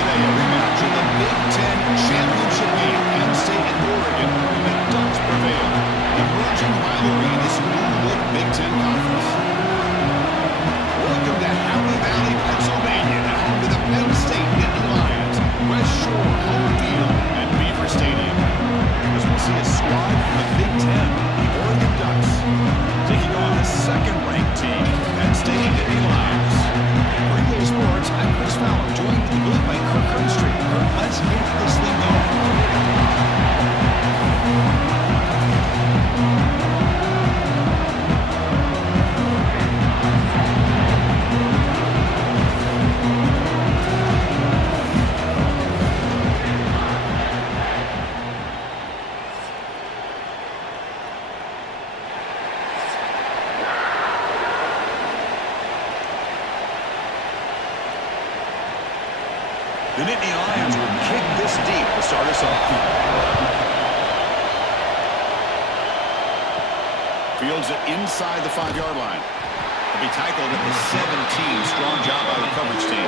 today, a rematch of the Big Ten championship game. Penn State and Oregon, and the Ducks prevail. Emerging rivalry in this new-look Big Ten conference. Welcome to Happy Valley, Pennsylvania, and home to the Penn State Nittany Lions, West Shore home field at Beaver Stadium. As we'll see a squad from the Big Ten, the Oregon Ducks, taking on the second-ranked team, Penn State Nittany Lions. Radio Sports, I'm Chris Fowler, joined in the booth by Kirk Hearnstreet. Kirk, let's get this thing going. The Nittany Lions will kick this deep to start us off. Fields it inside the 5-yard line. He'll be tackled at the 17. Strong job by the coverage team.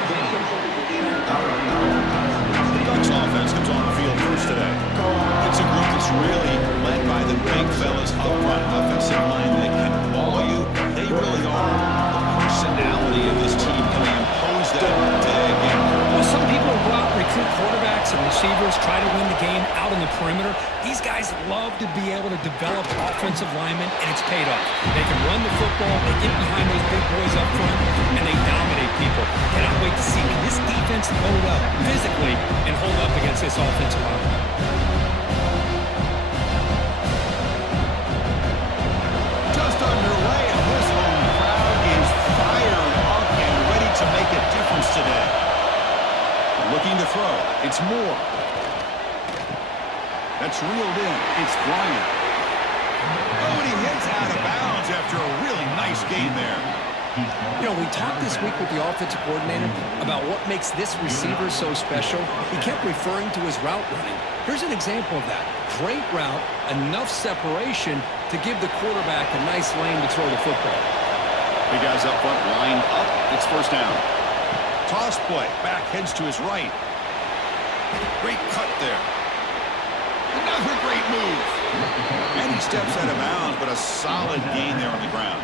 The Ducks offense comes on the field first today. It's a group that's really led by the big fellas up front. Offensive line that can maul you. They really are the personality of this team. Can they impose that today again? Well, some people go out and recruit quarterbacks and receivers, try to win the game out on the perimeter. These guys love to be able to develop offensive linemen, and it's paid off. They can run the football, they get behind those big boys up front, and they dominate people. Cannot wait to see this defense load up physically and hold up against this offensive line. Just underway, and this home crowd is fired up and ready to make a difference today. Looking to throw. It's Moore. That's reeled in. It's Bryant. Oh, and he hits out of bounds after a really nice gain there. You know, we talked this week with the offensive coordinator about what makes this receiver so special. He kept referring to his route running. Here's an example of that. Great route, enough separation to give the quarterback a nice lane to throw the football. Big guys up front lined up. It's first down. Toss play. Back heads to his right. Great cut there. Another great move. And he steps out of bounds, but a solid gain there on the ground.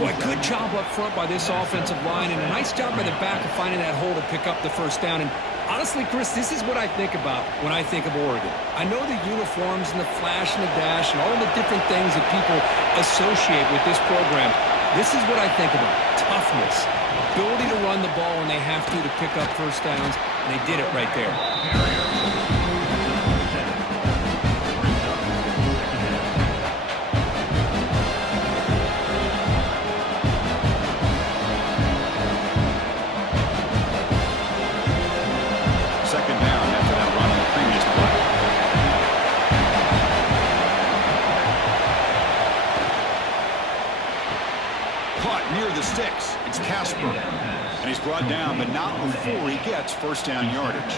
Boy, good job up front by this offensive line, and a nice job by the back of finding that hole to pick up the first down. And honestly, Chris, this is what I think about when I think of Oregon. I know the uniforms and the flash and the dash and all the different things that people associate with this program. This is what I think about. Toughness. Ability to run the ball when they have to pick up first downs, and they did it right there. Second down after that run on the previous play. Caught near the sticks. It's Casper. And he's brought down, but not before he gets first down yardage.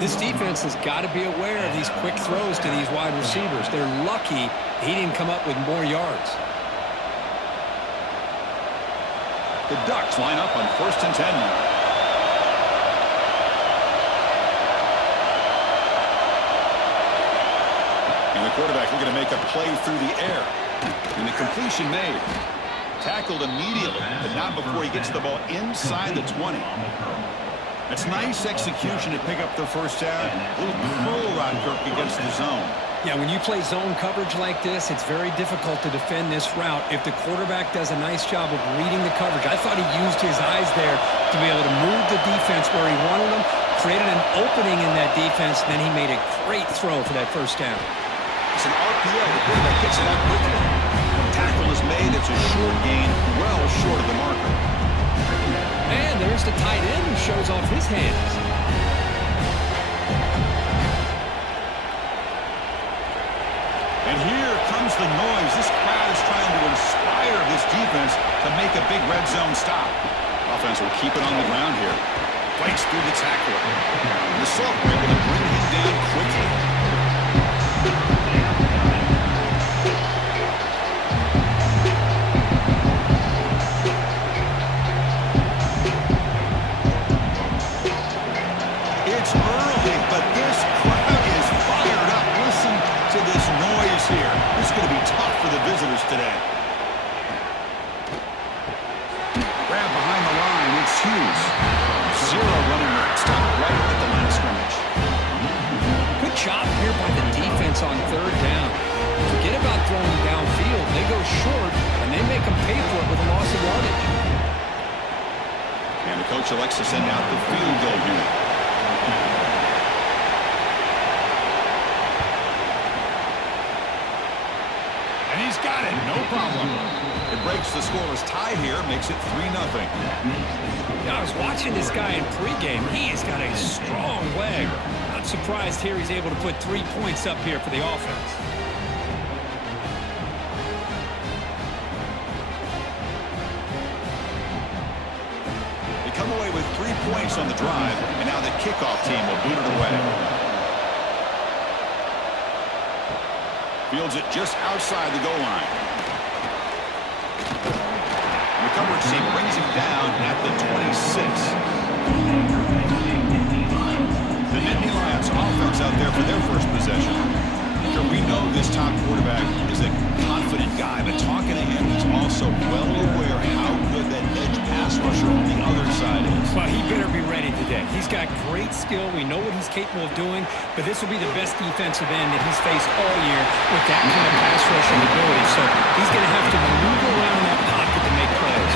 This defense has got to be aware of these quick throws to these wide receivers. They're lucky he didn't come up with more yards. The Ducks line up on 1st and 10 now. And the quarterback looking to make a play through the air. And the completion made. Tackled immediately, but not before he gets the ball inside the 20. That's nice execution to pick up the first down. A little curl route, Kirk, against the zone. Yeah, when you play zone coverage like this, it's very difficult to defend this route if the quarterback does a nice job of reading the coverage. I thought he used his eyes there to be able to move the defense where he wanted them, created an opening in that defense, then he made a great throw for that first down. It's an RPO. The quarterback gets it out quickly. Tackle is made. It's a short gain, well short of the marker. And there's the tight end who shows off his hands. And here comes the noise. This crowd is trying to inspire this defense to make a big red zone stop. Offense will keep it on the ground here. Breaks through the tackle. The sophomore able to bring him down quickly. They go short, and they make them pay for it with a loss of yardage. And the coach elects to send out the field goal unit. And he's got it, no problem. It breaks the scoreless tie here, makes it 3-0. Yeah, I was watching this guy in pregame. He's got a strong leg. Not surprised here he's able to put 3 points up here for the offense. They come away with 3 points on the drive, and now the kickoff team will boot it away. Fields it just outside the goal line. The coverage team brings him down at the 26. The Nittany Lions offense out there for their first possession. Sure, we know this top quarterback is a confident guy, but talking to him, he's also well aware how good that edge pass rusher on the other side is. Well, he better be ready today. He's got great skill. We know what he's capable of doing, but this will be the best defensive end that he's faced all year with that kind of pass rushing ability. So he's going to have to maneuver around that pocket to make plays.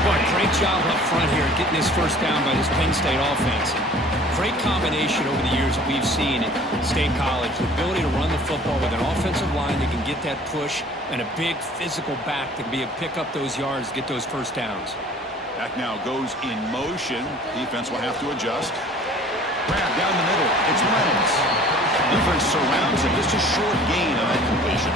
Boy, great job up front here getting this first down by this Penn State offense. Great combination over the years that we've seen at State College. The ability to run the football with an offensive line that can get that push and a big physical back that can be able to pick up those yards, get those first downs. Back now goes in motion. Defense will have to adjust. Grab down the middle. It's Reynolds. Defense surrounds him. Just a short gain on that completion.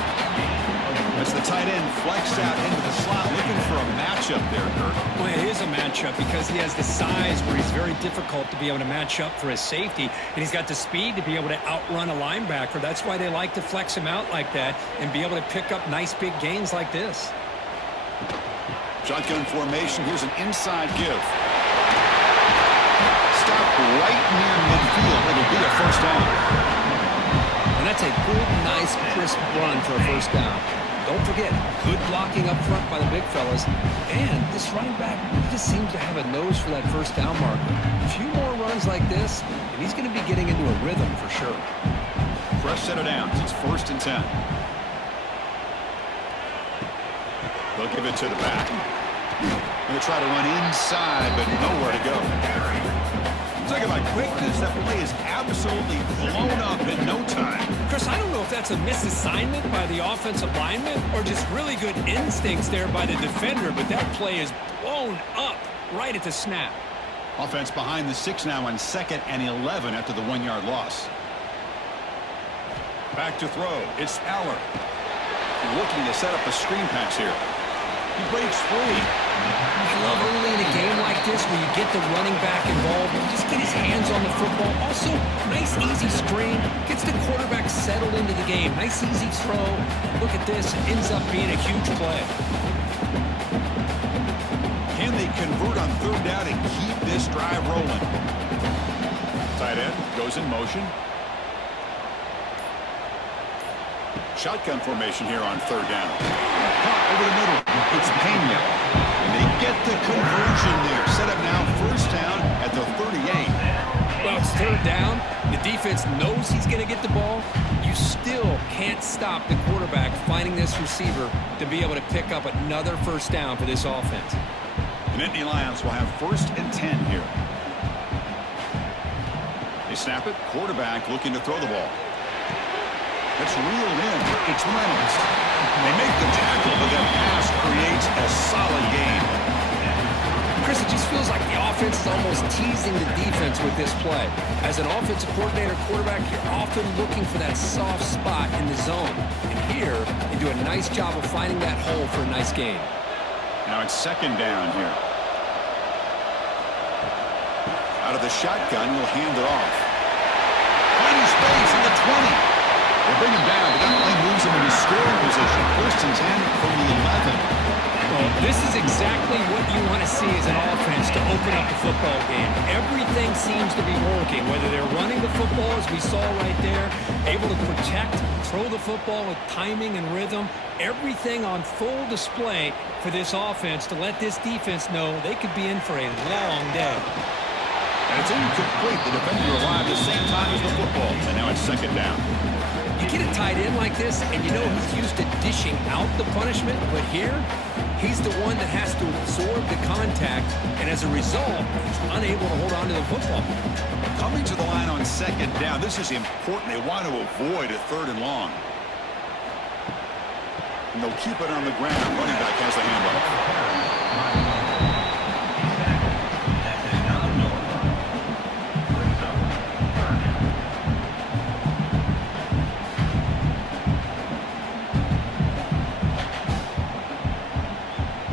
As the tight end flexed out into the slot, looking for a matchup there, Kirk. Well, it is a matchup because he has the size where he's very difficult to be able to match up for his safety, and he's got the speed to be able to outrun a linebacker. That's why they like to flex him out like that and be able to pick up nice big gains like this. Shotgun formation. Here's an inside give. Stop right near midfield. It'll be a first down. And that's a good, nice, crisp run for a first down. Don't forget, good blocking up front by the big fellas. And this running back just seems to have a nose for that first down marker. A few more runs like this, and he's going to be getting into a rhythm for sure. Fresh set of downs. It's 1st and 10. They'll give it to the back. Going to try to run inside, but nowhere to go. Talk about quickness. That play is absolutely blown up in no time. Chris, I don't know if that's a misassignment by the offensive lineman or just really good instincts there by the defender, but that play is blown up right at the snap. Offense behind the 6 now on 2nd and 11 after the 1-yard loss. Back to throw. It's Aller. Looking to set up a screen pass here. He breaks free. I love early in a game like this where you get the running back involved and just get his hands on the football. Also, nice easy screen. Gets the quarterback settled into the game. Nice easy throw. Look at this. It ends up being a huge play. Can they convert on 3rd down and keep this drive rolling? Tight end goes in motion. Shotgun formation here on 3rd down. Caught over the middle. It's Pena. And they get the conversion there. Set up now 1st down at the 38. Well, it's 3rd down. The defense knows he's going to get the ball. You still can't stop the quarterback finding this receiver to be able to pick up another first down for this offense. The Nittany Lions will have 1st and 10 here. They snap it. Quarterback looking to throw the ball. It's reeled in. It's Reynolds. They make the tackle, but that pass creates a solid gain. Chris, it just feels like the offense is almost teasing the defense with this play. As an offensive coordinator, quarterback, you're often looking for that soft spot in the zone. And here, they do a nice job of finding that hole for a nice gain. Now it's 2nd down here. Out of the shotgun, he'll hand it off. Finding space in the 20. They bring him down, but that only moves him into scoring position. 1st and 10 from the 11. Well, this is exactly what you want to see as an offense to open up the football game. Everything seems to be working, whether they're running the football, as we saw right there, able to protect, throw the football with timing and rhythm, everything on full display for this offense to let this defense know they could be in for a long day. And it's incomplete. The defender arrived at the same time as the football, and now it's 2nd down. You get a tight end like this, and you know he's used to dishing out the punishment, but here, he's the one that has to absorb the contact, and as a result, he's unable to hold on to the football. Coming to the line on second down, this is important. They want to avoid a 3rd and long. And they'll keep it on the ground. Running back has the handoff.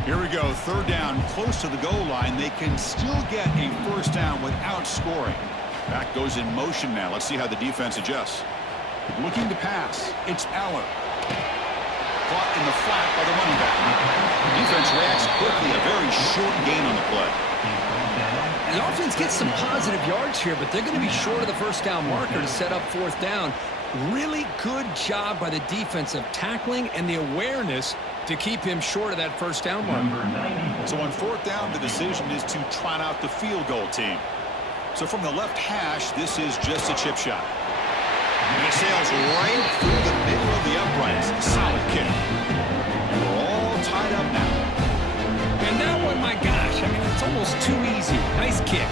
Here we go, 3rd down, close to the goal line. They can still get a 1st down without scoring. Back goes in motion now. Let's see how the defense adjusts. Looking to pass. It's Aller. Caught in the flat by the running back. The defense reacts quickly. A very short gain on the play. The offense gets some positive yards here, but they're going to be short of the 1st down marker to set up 4th down. Really good job by the defense of tackling and the awareness to keep him short of that 1st down marker. So on 4th down, the decision is to trot out the field goal team. So from the left hash, this is just a chip shot. And it sails right through the middle of the uprights. Solid kick. And we're all tied up now. And that one, my gosh, I mean, it's almost too easy. Nice kick.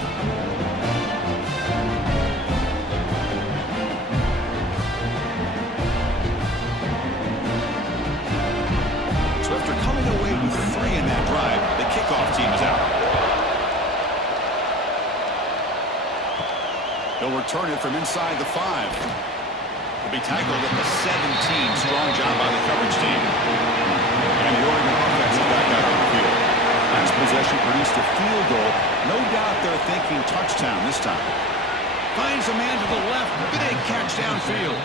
So after coming away with 3 in that drive, the kickoff team is out. He'll return it from inside the 5. He'll be tackled at the 17. Strong job by the coverage team. And the Oregon offense is back out on the field. Last possession produced a field goal. No doubt they're thinking touchdown this time. Finds a man to the left. Big catch downfield.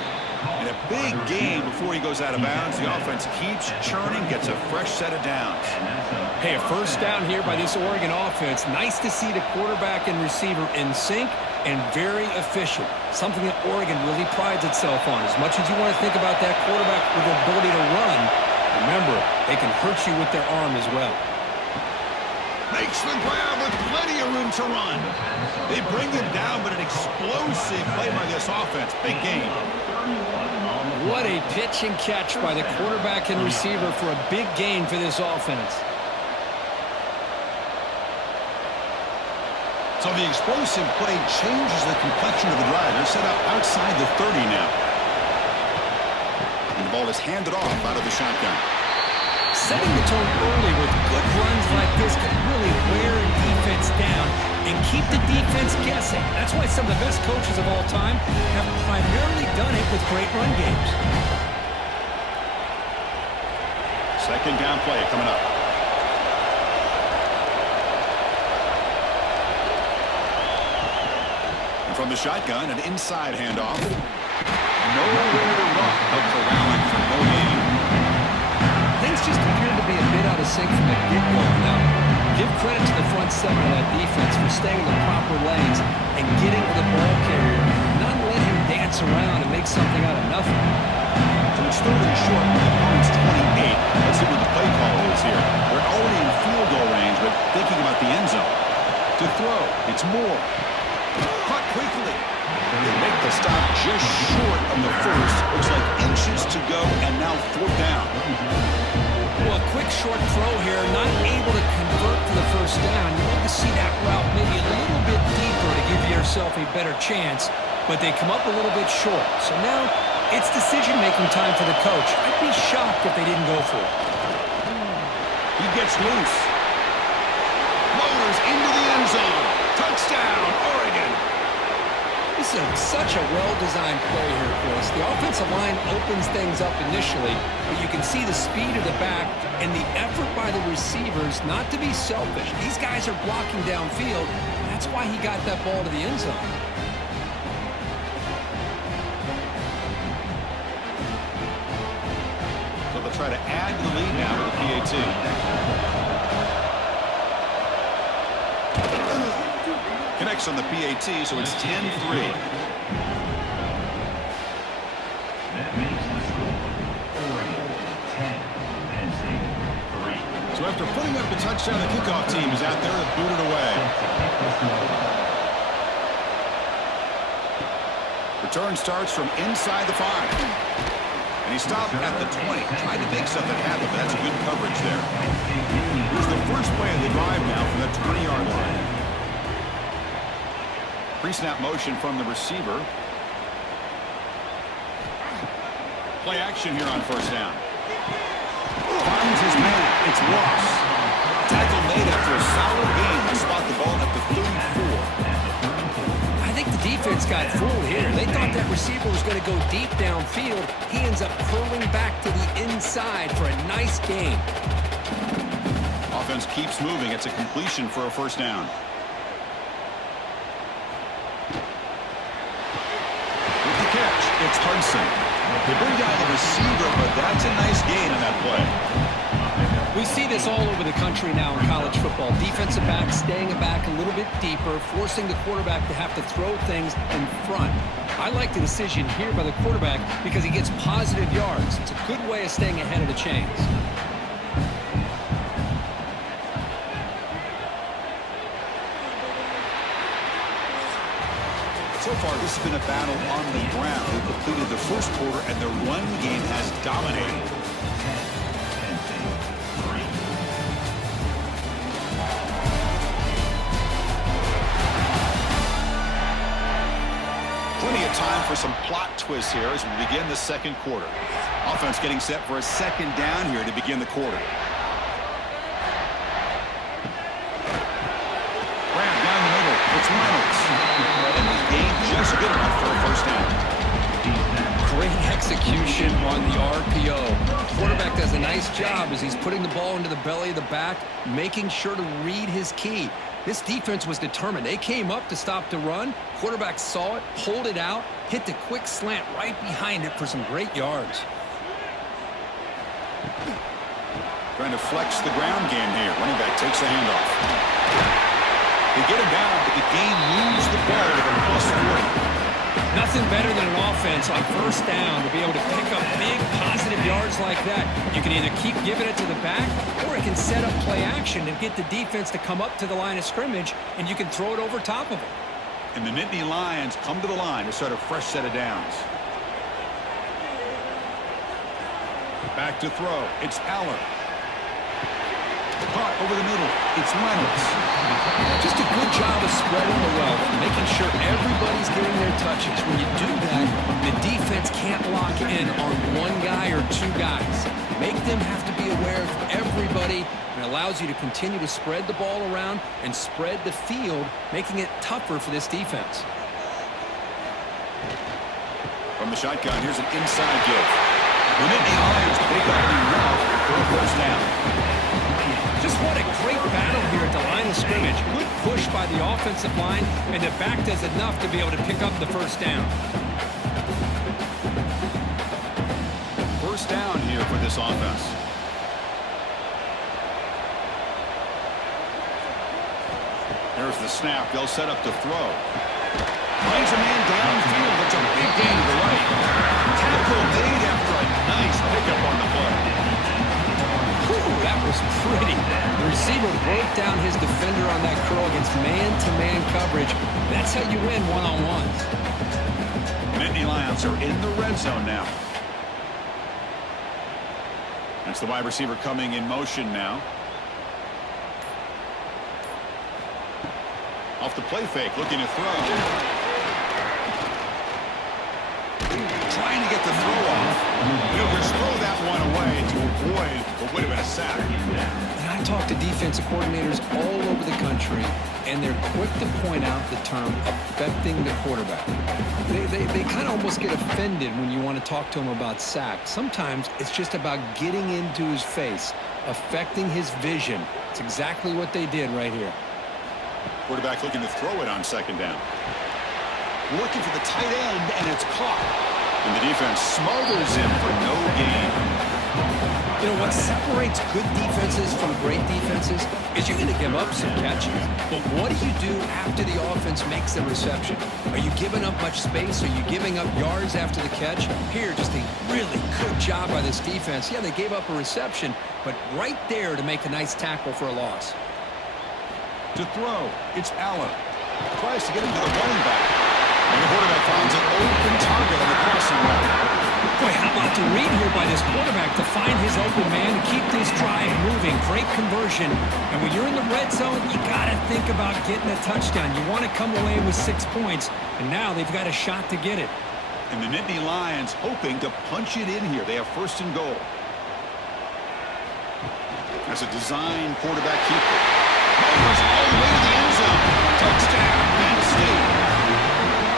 And a big gain before he goes out of bounds. The offense keeps churning, gets a fresh set of downs. Hey, a 1st down here by this Oregon offense. Nice to see the quarterback and receiver in sync and very efficient. Something that Oregon really prides itself on. As much as you want to think about that quarterback with the ability to run, remember, they can hurt you with their arm as well. Makes the grab with plenty of room to run. They bring him down, but an explosive play by this offense. Big game. What a pitch and catch by the quarterback and receiver for a big gain for this offense. So the explosive play changes the complexion of the drive. They're set up outside the 30 now. And the ball is handed off out of the shotgun. Setting the tone early with good runs like this can really wear a defense down and keep the defense guessing. That's why some of the best coaches of all time have primarily done it with great run games. 2nd down play coming up. And from the shotgun, an inside handoff. Nowhere to run, but corralling for no gain. Things just appear to be a bit out of sync from the get-go. Now, give credit to the front seven of that defense for staying in the proper lanes and getting to the ball carrier, not let him dance around and make something out of nothing. So it's 3rd and short. The opponent's 28. Let's see what the play call is here. They're already in field goal range, but thinking about the end zone. To throw, it's Moore. Caught quickly. They make the stop just short of the 1st. Looks like inches to go, and now 4th down. Well, a quick short throw here, not able to convert to the 1st down. You want to see that route maybe a little bit deeper to give yourself a better chance, but they come up a little bit short. So now it's decision-making time for the coach. I'd be shocked if they didn't go for it. He gets loose. Motors into the end zone. Touchdown, Oregon. This is such a well-designed play here, Chris. The offensive line opens things up initially, but you can see the speed of the back and the effort by the receivers not to be selfish. These guys are blocking downfield. That's why he got that ball to the end zone. So they'll try to add to the lead now with the PAT. Connects on the PAT, so it's 10-3. That makes the score Oregon 10, Penn State 3. So after putting up the touchdown, the kickoff team is out there to boot it away. Return starts from inside the 5. And he stopped at the 20. Tried to make something happen, but that's good coverage there. Here's the first play of the drive now from the 20-yard line. Pre-snap motion from the receiver. Play action here on first down. Finds his man. It's lost. Tackle made after a solid gain. They spot the ball at the 34. I think the defense got fooled here. They thought that receiver was going to go deep downfield. He ends up curling back to the inside for a nice gain. Offense keeps moving. It's a completion for a first down. With the catch, it's Hudson. They bring down the receiver, but that's a nice gain on that play. We see this all over the country now in college football. Defensive backs staying back a little bit deeper, forcing the quarterback to have to throw things in front. I like the decision here by the quarterback because he gets positive yards. It's a good way of staying ahead of the chains. So far, this has been a battle on the ground. They completed the first quarter, and the run game has dominated. Plenty of time for some plot twists here as we begin the second quarter. Offense getting set for a second down here to begin the quarter. Grab down the middle. It's Reynolds. And the gain just good enough for a first down. Great execution on the RPO. Quarterback does a nice job as he's putting the ball into the belly of the back, making sure to read his key. This defense was determined. They came up to stop the run. Quarterback saw it, pulled it out, hit the quick slant right behind it for some great yards. Trying to flex the ground game here. Running back takes the handoff. They get him down, but the game moves the ball to the plus 40. Nothing better than an offense on first down to be able to pick up big positive yards like that. You can either keep giving it to the back, or it can set up play action and get the defense to come up to the line of scrimmage, and you can throw it over top of them. And the Nittany Lions come to the line to start a fresh set of downs. Back to throw. It's Aller. Caught over the middle. It's Reynolds. Just a good job of spreading the wealth, making sure everybody's getting their touches. When you do that, the defense can't lock in on one guy or two guys. Make them have to be aware of everybody, and it allows you to continue to spread the ball around and spread the field, making it tougher for this defense. From the shotgun, here's an inside give. The Nittany Lions pick up the route for a first down. Just what a great battle here at the line of scrimmage. Good push by the offensive line, and the back does enough to be able to pick up the first down. First down here for this offense. There's the snap. They'll set up to throw. Finds a man downfield. That's a big gain to the right. Tackle made after a nice pickup on the play. That was pretty. The receiver broke down his defender on that curl against man-to-man coverage. That's how you win one-on-ones. Nittany Lions are in the red zone now. That's the wide receiver coming in motion now. Off the play fake, looking to throw. Trying to get the throw off. He'll just throw that one away to avoid what would have been a sack. And I talk to defensive coordinators all over the country, and they're quick to point out the term affecting the quarterback. They kind of almost get offended when you want to talk to them about sacks. Sometimes it's just about getting into his face, affecting his vision. It's exactly what they did right here. Quarterback looking to throw it on second down. Looking for the tight end, and it's caught. And the defense smothers him for no gain. You know, what separates good defenses from great defenses is you're going to give up some catches. But what do you do after the offense makes the reception? Are you giving up much space? Are you giving up yards after the catch? Here, just a really good job by this defense. Yeah, they gave up a reception, but right there to make a nice tackle for a loss. To throw, it's Allen. Tries to get him to the running back. And the quarterback finds an open target on the crossing route. Boy, how about the read here by this quarterback to find his open man to keep this drive moving. Great conversion. And when you're in the red zone, you got to think about getting a touchdown. You want to come away with 6 points, and now they've got a shot to get it. And the Nittany Lions hoping to punch it in here. They have first and goal. That's a design quarterback keeper. Goes all the way to the end zone. Touchdown, Penn State.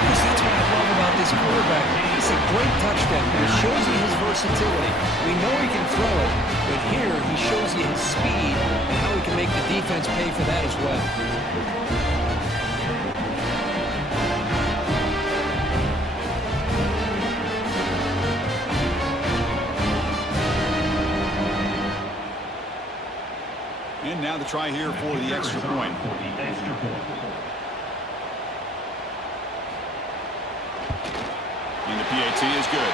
That's what I love about this quarterback. It's a great touchdown. It shows you his versatility. We know he can throw it, but here he shows you his speed and how he can make the defense pay for that as well. And now the try here for the extra point. And the PAT is good.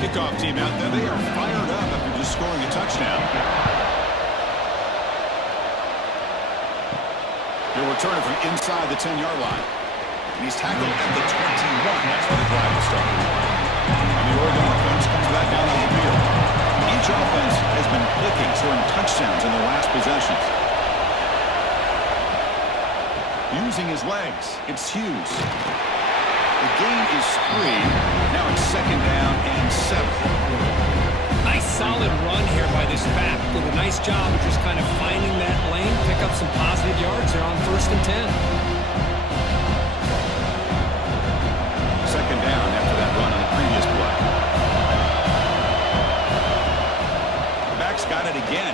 Kickoff team out there. They are fired up after just scoring a touchdown. He'll return it from inside the 10-yard line. And he's tackled at the 21. That's where the drive will start. And the Oregon offense comes back down on the field. Each offense has been clicking, scoring touchdowns in their last possessions. Using his legs, it's Hughes. The gain is 3. Now it's second down and 7. Nice solid run here by this back. Did a nice job of just kind of finding that lane, pick up some positive yards there on first and 10. Second down after that run on the previous play. Back's got it again.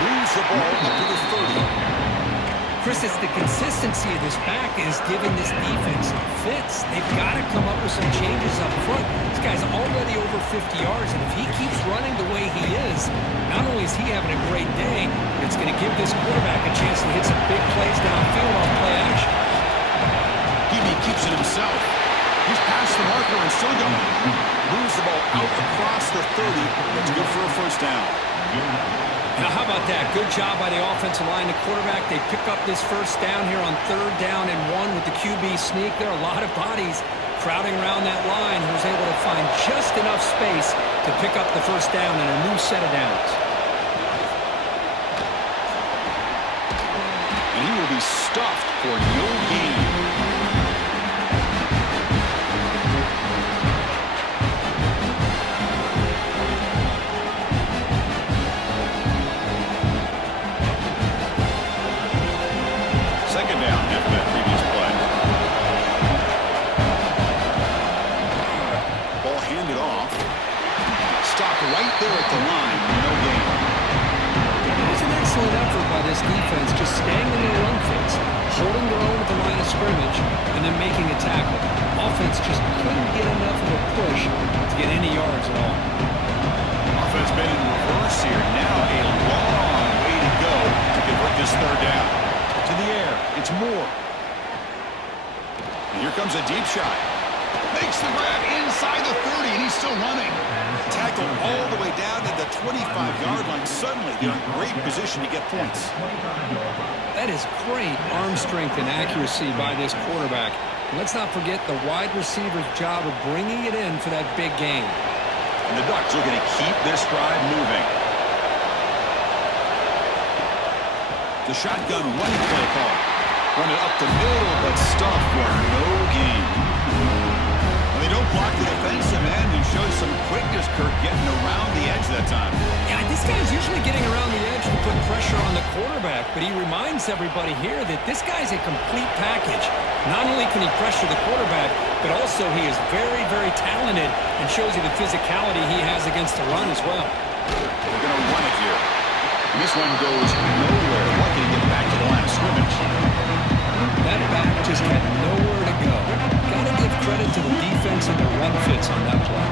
Moves the ball up to the 30. Chris, it's the consistency of this back is giving this defense fits. They've got to come up with some changes up front. This guy's already over 50 yards, and if he keeps running the way he is, not only is he having a great day, but it's going to give this quarterback a chance to hit some big plays downfield on play action. He keeps it himself. He's past the marker and still going. Moves the ball out across the 30. That's good for a first down. Now, how about that? Good job by the offensive line. The quarterback, they pick up this first down here on 3rd down and 1 with the QB sneak. There are a lot of bodies crowding around that line who was able to find just enough space to pick up the first down in a new set of downs. And he will be stuffed for no gain. Right there at the line, no gain. It was an excellent effort by this defense, just staying in their run fits, holding their own at the line of scrimmage, and then making a tackle. Offense just couldn't get enough of a push to get any yards at all. Offense been in reverse here. Now a long way to go to convert this 3rd down. To the air, it's Moore. And here comes a deep shot. Makes the grab inside the 30, and he's still running. Tackled all the way down to the 25-yard line. Suddenly, they're in great position to get points. That is great arm strength and accuracy by this quarterback. And let's not forget the wide receiver's job of bringing it in for that big game. And the Ducks looking to keep this drive moving. The shotgun one-play call. Run it up the middle, but stuffed for no gain. They don't block the defensive end and show some quickness, Kirk, getting around the edge that time. Yeah, this guy's usually getting around the edge to put pressure on the quarterback, but he reminds everybody here that this guy's a complete package. Not only can he pressure the quarterback, but also he is very, very talented and shows you the physicality he has against the run as well. They're going to run it here. And this one goes nowhere. Lucky to get back to the line of scrimmage. That back just had nowhere to go. Got to give credit to the defense and their run fits on that play.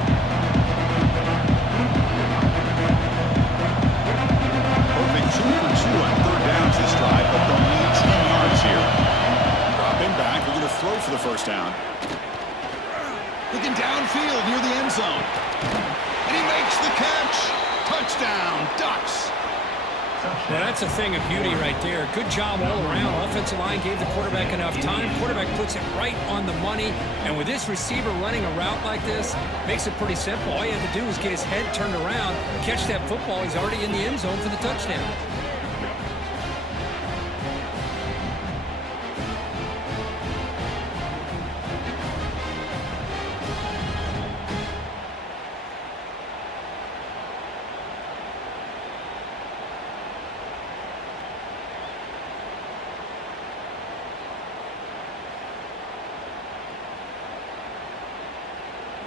Perfect 2 for 2 on 3rd downs this drive, but they'll need 10 yards here. Dropping back, we're going to throw for the first down. Looking downfield near the end zone. And he makes the catch. Touchdown, Ducks. Well, that's a thing of beauty right there. Good job all around. Offensive line gave the quarterback enough time. Quarterback puts it right on the money. And with this receiver running a route like this, makes it pretty simple. All you have to do is get his head turned around, catch that football. He's already in the end zone for the touchdown.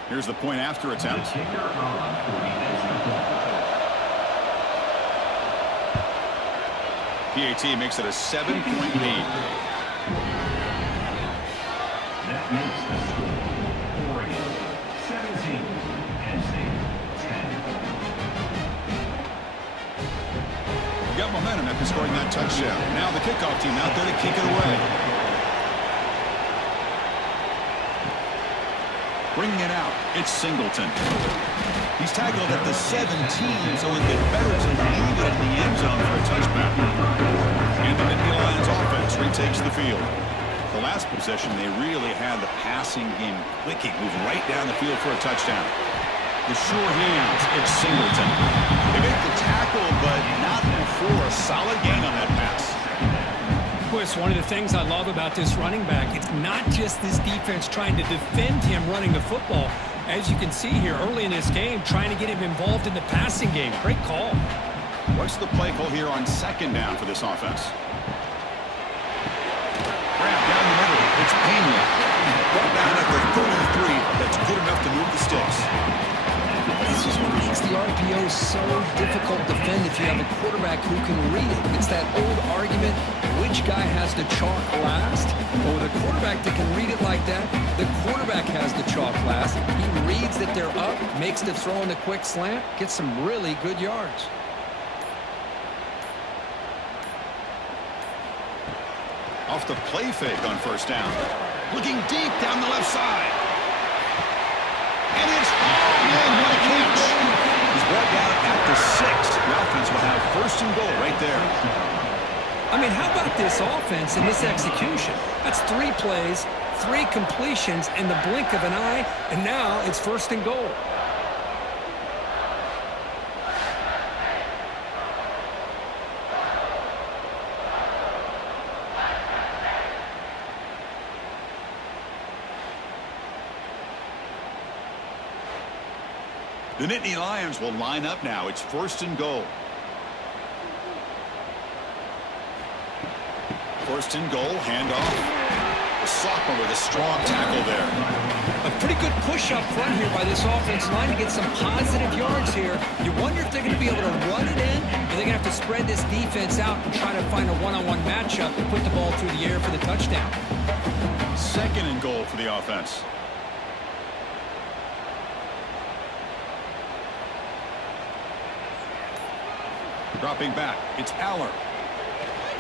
Here's the point after attempt. PAT makes it a 7-point lead. That makes the score Oregon 17, Penn State 10. Got momentum after scoring that touchdown. Now the kickoff team out there to kick it away. Bringing it out, it's Singleton. He's tackled at the 17, so it'd been better to leave it in the end zone for a touchback. And the Nittany Lions offense retakes the field. The last possession, they really had the passing game clicking, moving right down the field for a touchdown. The sure hands, it's Singleton. They make the tackle, but not before a solid gain on that pass. It's one of the things I love about this running back. It's not just this defense trying to defend him running the football. As you can see here early in this game, trying to get him involved in the passing game. Great call. What's the play call here on second down for this offense? Grab down the middle. It's Penn. Brought down at the 33. That's good enough to move the sticks. This is what makes the RPO so difficult to defend if you have a quarterback who can read it. It's that old argument, which guy has the chalk last? Well, with a quarterback that can read it like that, the quarterback has the chalk last. He reads that they're up, makes the throw in the quick slant, gets some really good yards. Off the play fake on first down. Looking deep down the left side. And it's what a catch. He's brought down at the 6. The offense will have first and goal right there. I mean, how about this offense and this execution? That's 3 plays, 3 completions in the blink of an eye, and now it's first and goal. The Nittany Lions will line up now. It's first and goal. First and goal, handoff. The sophomore with a strong tackle there. A pretty good push up front here by this offensive line to get some positive yards here. You wonder if they're going to be able to run it in, or they're going to have to spread this defense out and try to find a one-on-one matchup to put the ball through the air for the touchdown. Second and goal for the offense. Dropping back, it's Aller.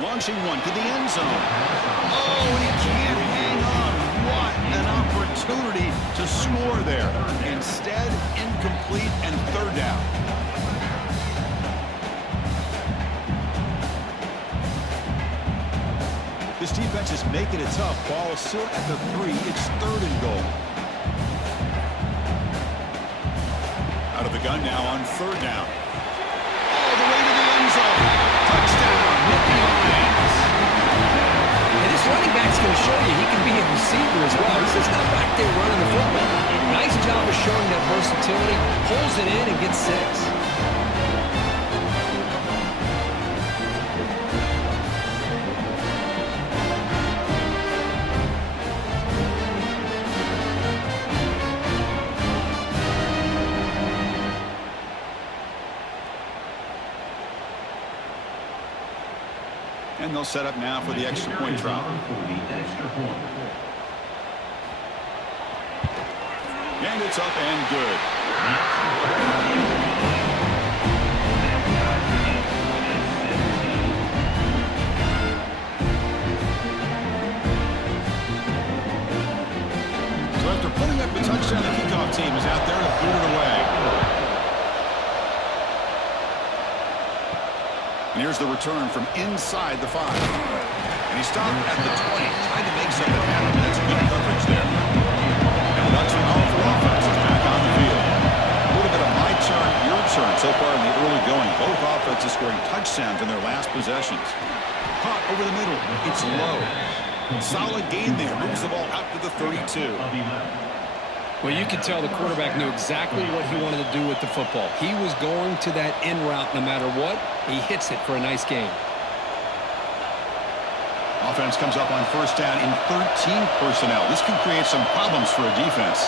Launching one to the end zone. Oh, and he can't hang on. What an opportunity to score there. Instead, incomplete and third down. This defense is making it tough. Ball still at the 3. It's third and goal. Out of the gun now on third down. All the way to the end zone. Touchdown, Nittany Lions. And this running back's going to show you he can be a receiver as well. He's just not back there running the football. Nice job of showing that versatility. Pulls it in and gets 6. And they'll set up now for the extra point drop. And it's up and good. So after putting up the touchdown. The kickoff team is out there to boot it away. And here's the return from inside the 5. And he stopped at the 20. Trying to make something happen. That's good coverage there. And the Ducks' powerful offense is back on the field. A little bit of my turn, your turn so far in the early going. Both offenses scoring touchdowns in their last possessions. Caught over the middle. It's low. Solid gain there. Moves the ball out to the 32. Well, you could tell the quarterback knew exactly what he wanted to do with the football. He was going to that in route no matter what. He hits it for a nice gain. Offense comes up on first down in 13 personnel. This can create some problems for a defense.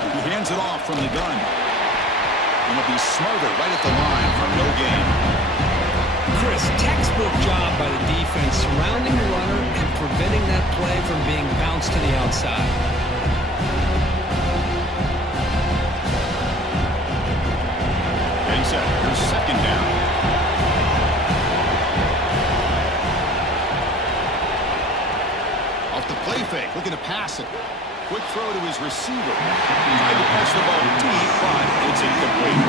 He hands it off from the gun. And it'll be smothered right at the line for no gain. Chris, textbook job by the defense surrounding the runner and preventing that play from being bounced to the outside. And set. Here's second down. Off the play fake, looking to pass it. Quick throw to his receiver. Tried to catch the ball deep, but it's incomplete.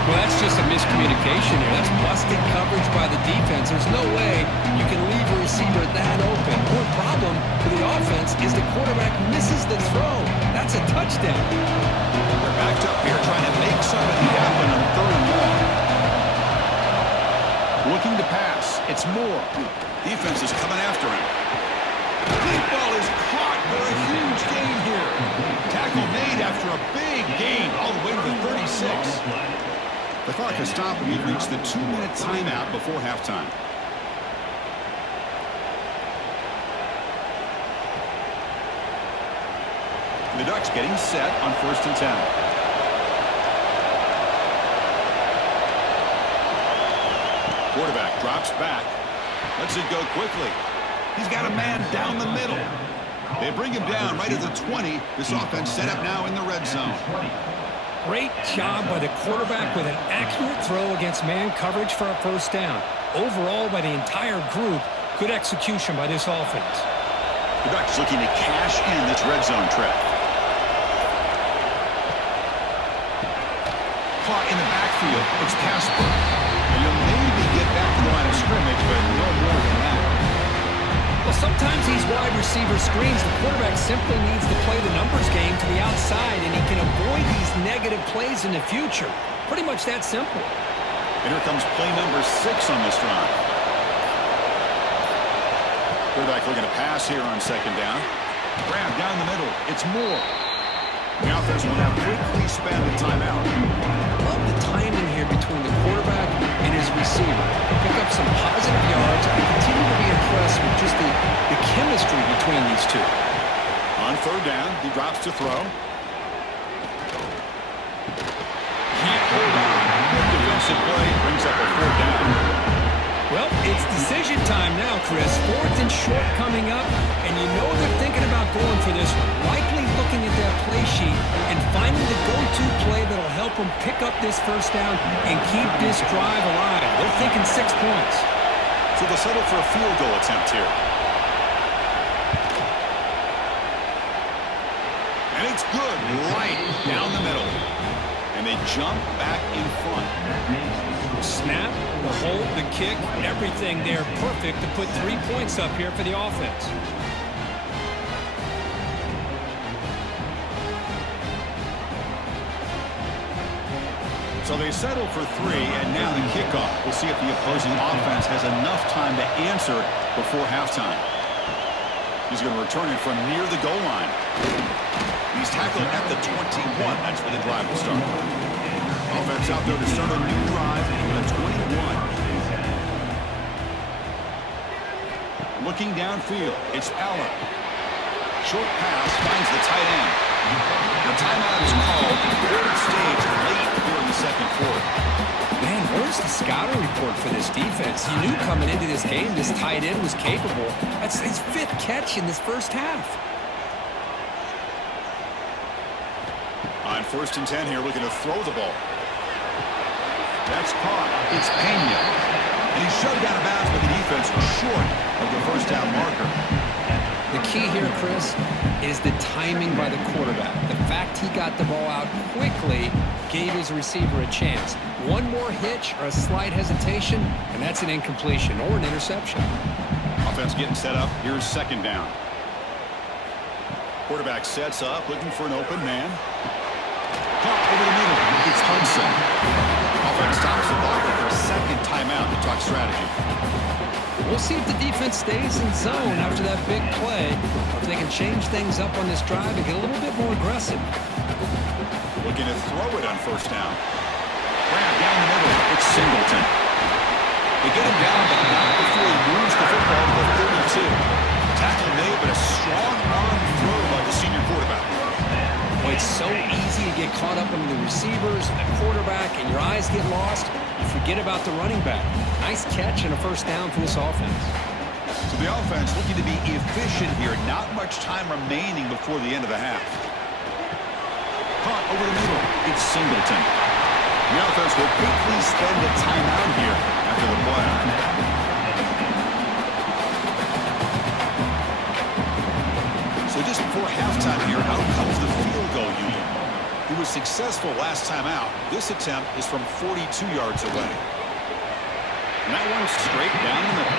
Well, that's just a miscommunication here. That's busted coverage by the defense. There's no way you can leave a receiver that open. One problem for the offense is the quarterback misses the throw. That's a touchdown. They're backed up here trying to make something happen on 3rd and long. Looking to pass. It's Moore. Defense is coming after him. Deep ball is caught for a huge gain here. Tackle made after a big gain all the way to the 36. The clock has stopped, and we've reached the 2-minute timeout before halftime. The Ducks getting set on 1st and 10. Quarterback drops back. Lets it go quickly. He's got a man down the middle. They bring him down right at the 20. This offense set up now in the red zone. Great job by the quarterback with an accurate throw against man coverage for a first down. Overall, by the entire group, good execution by this offense. The Ducks looking to cash in this red zone trip. Caught in the backfield. It's Casper. And you'll maybe get back to the line of scrimmage, but no more than that. Well, sometimes these wide receiver screens, the quarterback simply needs to play the numbers game to the outside, and he can avoid these negative plays in the future. Pretty much that simple. And here comes play number 6 on this drive. Quarterback looking to pass here on 2nd down. Grab down the middle. It's Moore. The offense will now quickly spend a timeout. Love the timing here between the quarterback and his receiver. Pick up some positive yards. I continue to be impressed with just the chemistry between these two. On 3rd down, he drops to throw. Can't hold on. Good defensive play brings up a 4th down. Well, it's decision time now, Chris. 4th and short coming up, and you know they're thinking about going for this one. Likely looking at that play sheet and finding the go-to play that'll help them pick up this first down and keep this drive alive. They're thinking 6 points. So they'll settle for a field goal attempt here. And it's good, right down the middle. And they jump back in front. Snap, the hold, the kick, everything there perfect to put 3 points up here for the offense. So they settle for 3, and now the kickoff. We'll see if the opposing offense has enough time to answer before halftime. He's going to return it from near the goal line. He's tackled at the 21. That's where the drive will start. Offense out there to start a new drive at 21. Looking downfield, it's Allen. Short pass finds the tight end. The timeout is called. 3rd stage late here in the 2nd quarter. Man, where's the scouting report for this defense? You knew coming into this game this tight end was capable. That's his 5th catch in this first half. On 1st and 10 here, looking to throw the ball. That's caught. It's Penn. And And he shoved out of bounds with the defense short of the first down marker. The key here, Chris, is the timing by the quarterback. The fact he got the ball out quickly gave his receiver a chance. One more hitch or a slight hesitation, and that's an incompletion or an interception. Offense getting set up. Here's second down. Quarterback sets up, looking for an open man. Caught over the middle. It's Hudson. Offense stops the ball with their second timeout to talk strategy. We'll see if the defense stays in zone after that big play, or if they can change things up on this drive and get a little bit more aggressive. Looking to throw it on first down. Grab down the middle. It's Singleton. They get him down, but not before he moves the football to the 32. Tackle made, but a strong arm throw by the senior quarterback. Well, it's so easy to get caught up in the receivers and the quarterback, and your eyes get lost. You forget about the running back. Nice catch and a first down for this offense. So the offense looking to be efficient here. Not much time remaining before the end of the half. Caught over the middle. It's Singleton. The offense will quickly spend a timeout here after the play. So just before halftime here, out comes the field goal unit. He was successful last time out. This attempt is from 42 yards away. And that one's straight down the middle.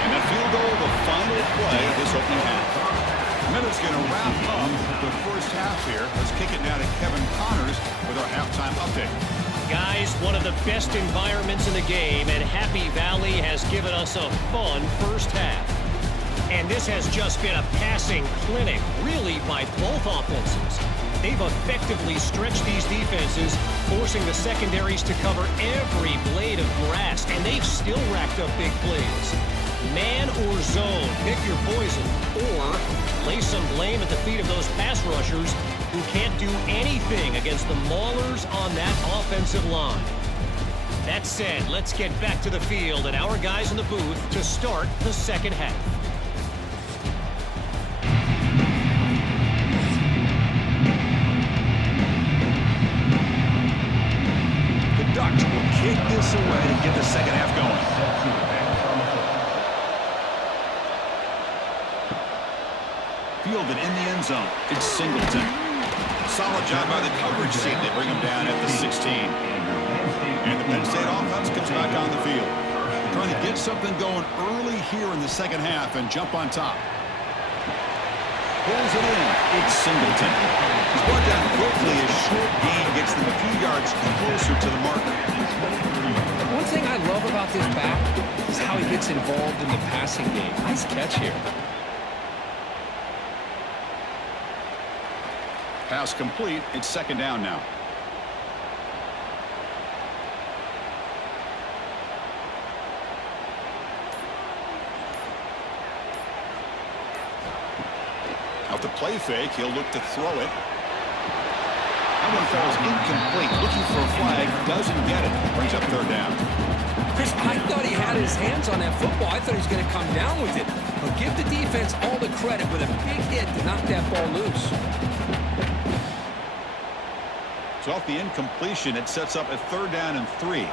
And that field goal, the final play of this opening half. Miller's going to wrap up the first half here. Let's kick it now to Kevin Connors with our halftime update. Guys, one of the best environments in the game, and Happy Valley has given us a fun first half. And this has just been a passing clinic, really, by both offenses. They've effectively stretched these defenses, forcing the secondaries to cover every blade of grass, and they've still racked up big plays. Man or zone, pick your poison, or lay some blame at the feet of those pass rushers who can't do anything against the maulers on that offensive line. That said, let's get back to the field and our guys in the booth to start the second half. The Ducks will kick this away to get the second half going. Fielded in the end zone. It's Singleton. Solid job by the coverage team. They bring him down at the 16. And the Penn State offense comes back on the field. Trying to get something going early here in the second half and jump on top. Pulls it in. It's Singleton. He's brought down quickly. A short gain gets them a few yards closer to the marker. One thing I love about this back is how he gets involved in the passing game. Nice catch here. Pass complete. It's second down now. Out the play fake, he'll look to throw it. That one falls incomplete. Looking for a flag, doesn't get it. Brings up third down. Chris, I thought he had his hands on that football. I thought he was going to come down with it. But give the defense all the credit with a big hit to knock that ball loose. So off the incompletion, it sets up a third down and 3.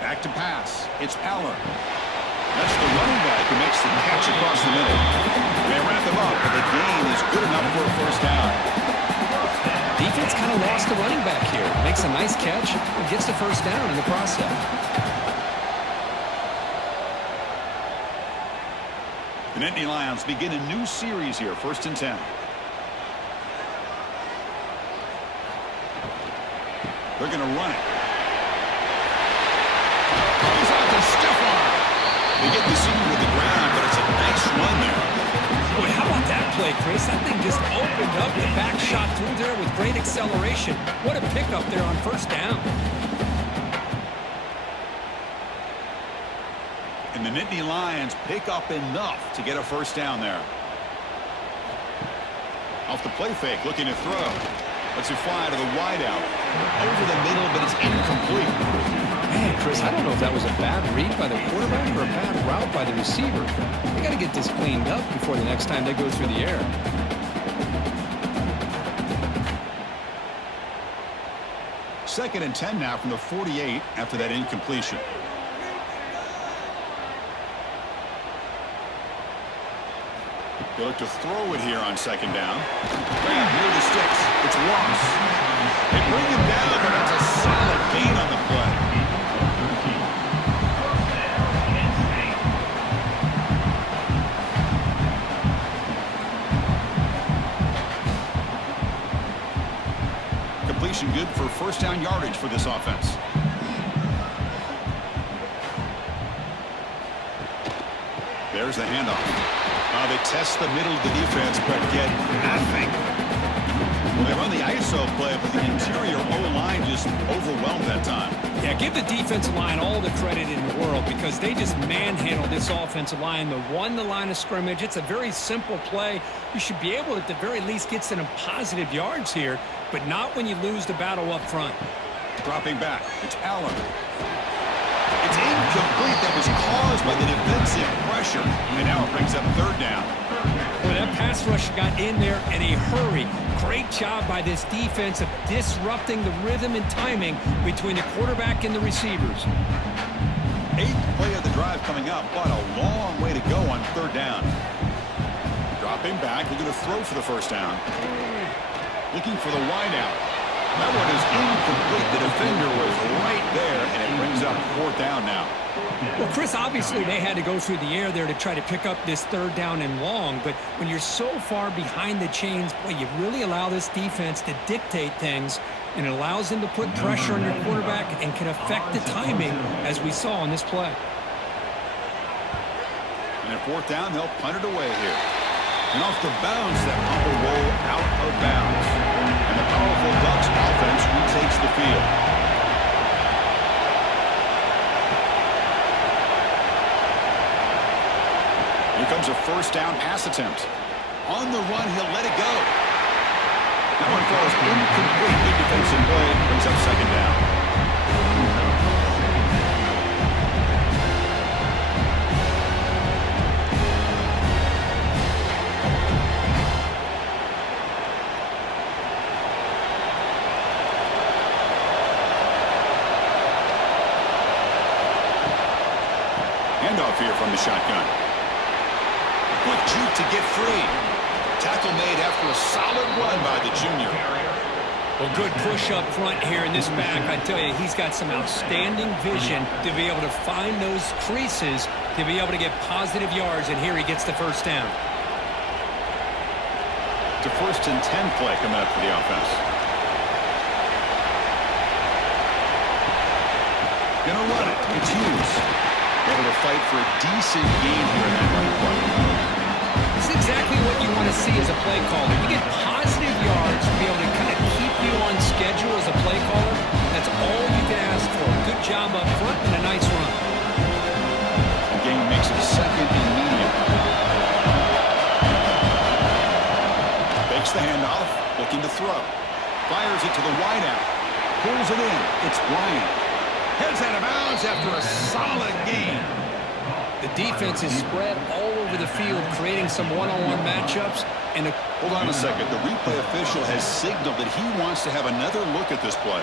Back to pass. It's Aller. That's the running back who makes the catch across the middle. They wrap him up, but the gain is good enough for a first down. Defense kind of lost the running back here. Makes a nice catch and gets the first down in the process. The Nittany Lions begin a new series here, 1st and 10. They're going to run it. He's out to Stephon. They get the senior to the ground, but it's a nice run there. Boy, how about that play, Chris? That thing just opened up. The back shot through there with great acceleration. What a pickup there on first down. And the Nittany Lions pick up enough to get a first down there. Off the play fake, looking to throw. Lets it fly to the wideout. Over the middle, but it's incomplete. Man, Chris, I don't know if that was a bad read by the quarterback or a bad route by the receiver. They got to get this cleaned up before the next time they go through the air. 2nd and 10 now from the 48 after that incompletion. They look to throw it here on 2nd down. Grab near the sticks. It's Ross. They bring him down, but that's a solid gain on the play. Completion good for first down yardage for this offense. There's the handoff. They test the middle of the defense, but get nothing. Well, they run the ISO play, but the interior O-line just overwhelmed that time. Yeah, give the defensive line all the credit in the world because they just manhandled this offensive line. They won the line of scrimmage. It's a very simple play. You should be able to, at the very least, get some positive yards here, but not when you lose the battle up front. Dropping back. It's Allen. It's incomplete. That was caused by the defensive pressure. And now it brings up 3rd down. Well, that pass rush got in there in a hurry. Great job by this defense of disrupting the rhythm and timing between the quarterback and the receivers. 8th play of the drive coming up, but a long way to go on 3rd down. Dropping back. We're going to throw for the first down. Looking for the wideout. That one is incomplete. The defender was right there, and it brings up 4th down now. Well, Chris, obviously they had to go through the air there to try to pick up this 3rd down and long, but when you're so far behind the chains, boy, you really allow this defense to dictate things, and it allows them to put pressure on your quarterback and can affect the timing, as we saw on this play. And at 4th down, they'll punt it away here. And off the bounce, that punt will roll out of bounds. And the powerful Ducks offense retakes the field. Here comes a first down pass attempt. On the run, he'll let it go. That one falls incomplete. Good defensive play. Brings up 2nd down. Handoff here from the shotgun. Quick juke to get free. Tackle made after a solid run by the junior. Well, good push up front here in this back. I tell you, he's got some outstanding vision to be able to find those creases, to be able to get positive yards, and here he gets the first down. To 1st and 10 play coming up for the offense. Gonna run it. It's Hughes. Able to fight for a decent gain here in that running play. It's exactly what you want to see as a play caller. You get positive yards to be able to kind of keep you on schedule as a play caller. That's all you can ask for. Good job up front and a nice run. The game makes it 2nd and medium. Fakes the handoff, looking to throw. Fires it to the wideout. Pulls it in. It's Bryant. Heads out of bounds after a solid gain. The defense is spread all over the field, creating some one-on-one matchups. And hold on a second. The replay official has signaled that he wants to have another look at this play.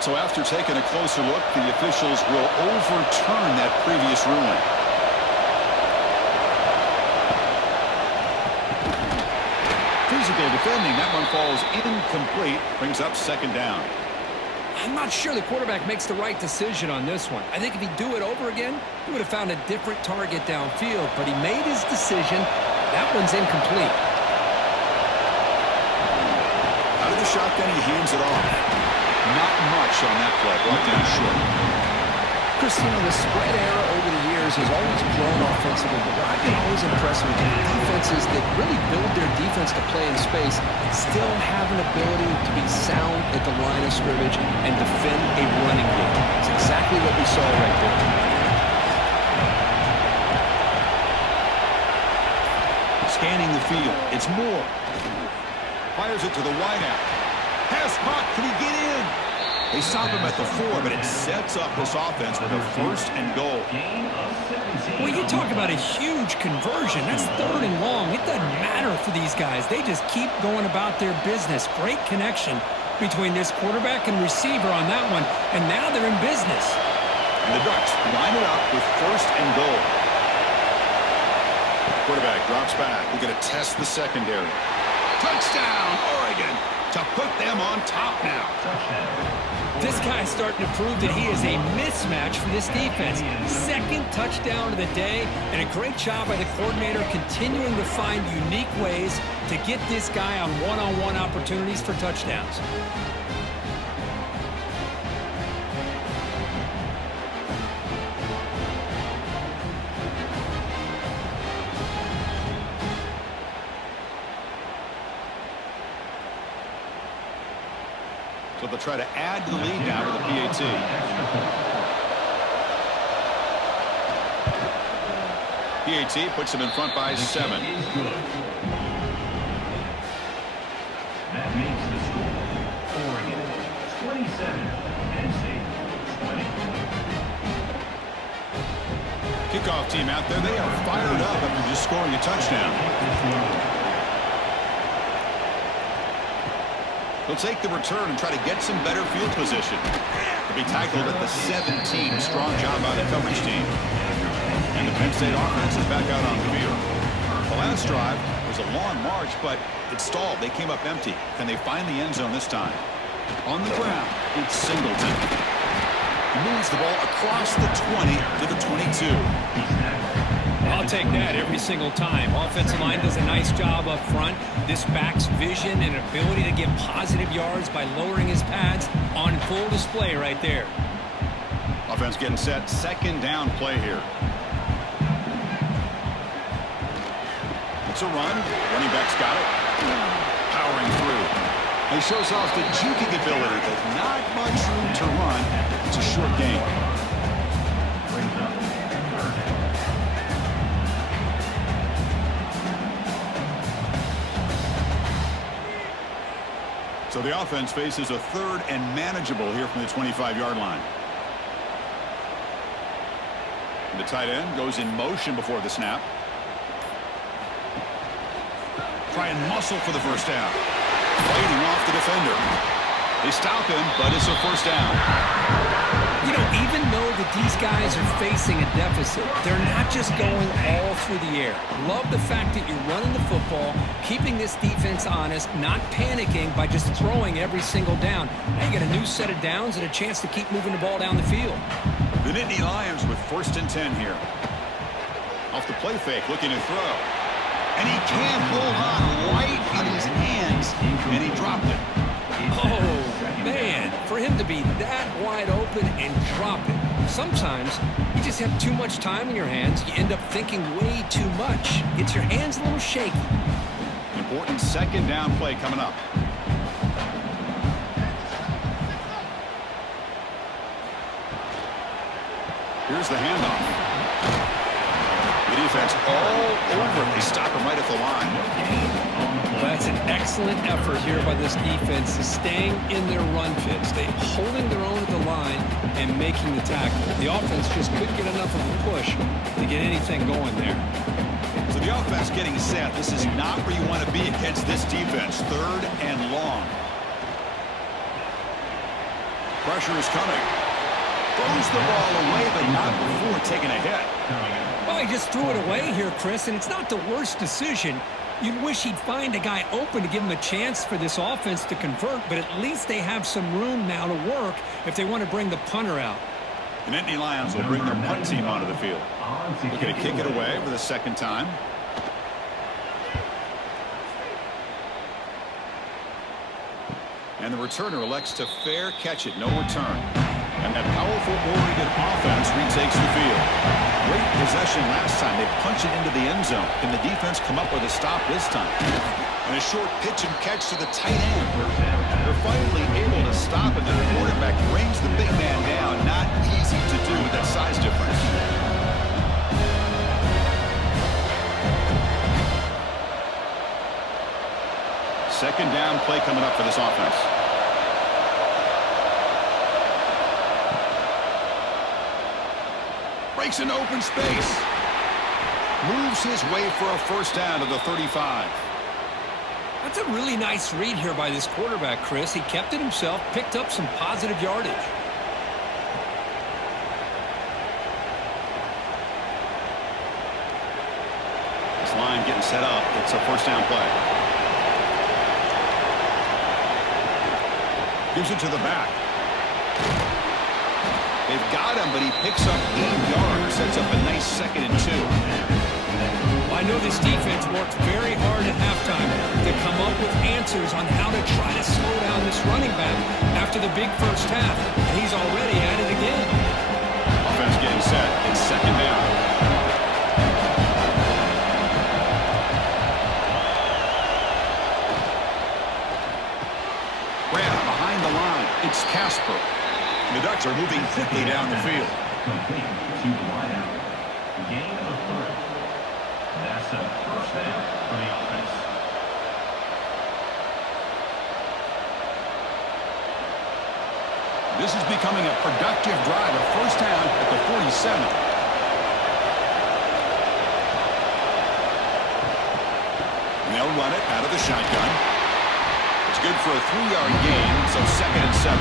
So after taking a closer look, the officials will overturn that previous ruling. Physical defending. That one falls incomplete. Brings up 2nd down. I'm not sure the quarterback makes the right decision on this one. I think if he'd do it over again, he would have found a different target downfield, but he made his decision. That one's incomplete. Out of the shotgun, he hands it off. Not much on that play. Brought down short. Chris, you know, the spread era over the years has always grown offensively, but what I've been always impressed with is defenses that really build their defense to play in space and still have an ability to be sound at the line of scrimmage and defend a running game. It's exactly what we saw right there. Scanning the field. It's Moore. Fires it to the wideout. Pass caught. Can he get in? They stop him at the 4, but it sets up this offense with a 1st and goal. Well, you talk about a huge conversion. That's 3rd and long. It doesn't matter for these guys. They just keep going about their business. Great connection between this quarterback and receiver on that one, and now they're in business. And the Ducks line it up with 1st and goal. Quarterback drops back. We're going to test the secondary. Touchdown, Oregon, to put them on top now. This guy's starting to prove that he is a mismatch for this defense. 2nd touchdown of the day, and a great job by the coordinator continuing to find unique ways to get this guy on one-on-one opportunities for touchdowns. So they'll try to add to the lead now with the PAT. PAT puts them in front by 7. That makes the score Oregon 27, Penn State 20. Kickoff team out there. They are fired up after just scoring a touchdown. They'll take the return and try to get some better field position. They'll be tackled at the 17. Strong job by the coverage team. And the Penn State offense is back out on the field. The last drive was a long march, but it stalled. They came up empty. Can they find the end zone this time? On the ground, it's Singleton. He moves the ball across the 20 to the 22. I'll take that every single time. Offensive line does a nice job up front. This back's vision and ability to get positive yards by lowering his pads on full display right there. Offense getting set. 2nd down play here. It's a run. Running back's got it. Powering through. He shows off the juking ability. There's not much room to run. It's a short game. So the offense faces a 3rd and manageable here from the 25-yard line. And the tight end goes in motion before the snap. Try and muscle for the 1st down. Fighting off the defender. They stop him, but it's a 1st down. You know, even though that these guys are facing a deficit, they're not just going all through the air. Love the fact that you're running the football, keeping this defense honest, not panicking by just throwing every single down. Now you get a new set of downs and a chance to keep moving the ball down the field. The Nittany Lions with 1st and 10 here. Off the play fake, looking to throw. And he can't hold on right in his hands, and he dropped it. Oh, man, for him to be that wide open and drop it. Sometimes you just have too much time in your hands. You end up thinking way too much. Gets your hands a little shaky. Important 2nd down play coming up. Here's the handoff. The defense all over him. They stop him right at the line. That's an excellent effort here by this defense, staying in their run fits. They holding their own at the line and making the tackle. The offense just couldn't get enough of a push to get anything going there. So the offense getting set. This is not where you want to be against this defense. 3rd and long. Pressure is coming. Throws the ball away, but not before taking a hit. Well, he just threw it away here, Chris, and it's not the worst decision. You'd wish he'd find a guy open to give him a chance for this offense to convert, but at least they have some room now to work if they want to bring the punter out. The Nittany Lions will bring their punt team onto the field. Looking to kick it away for the 2nd time. And the returner elects to fair catch it. No return. And that powerful Oregon offense retakes the field. Great possession last time. They punch it into the end zone. Can the defense come up with a stop this time? And a short pitch and catch to the tight end. They're finally able to stop it. The quarterback brings the big man down. Not easy to do with that size difference. Second down play coming up for this offense. Takes an open space. Moves his way for a first down to the 35. That's a really nice read here by this quarterback, Chris. He kept it himself, picked up some positive yardage. This line getting set up. It's a first down play. Gives it to the back. They've got him, but he picks up 8 yards. Sets up a nice 2nd and 2. Well, I know this defense worked very hard at halftime to come up with answers on how to try to slow down this running back after the big first half. And he's already at it again. Offense getting set. It's 2nd down. Grab behind the line. It's Casper. The Ducks are moving quickly down the field. Complete to the wideout. Gain of 3. That's a first down for the offense. This is becoming a productive drive. A first down at the 47. They'll run it out of the shotgun. It's good for a 3-yard gain, so 2nd and 7.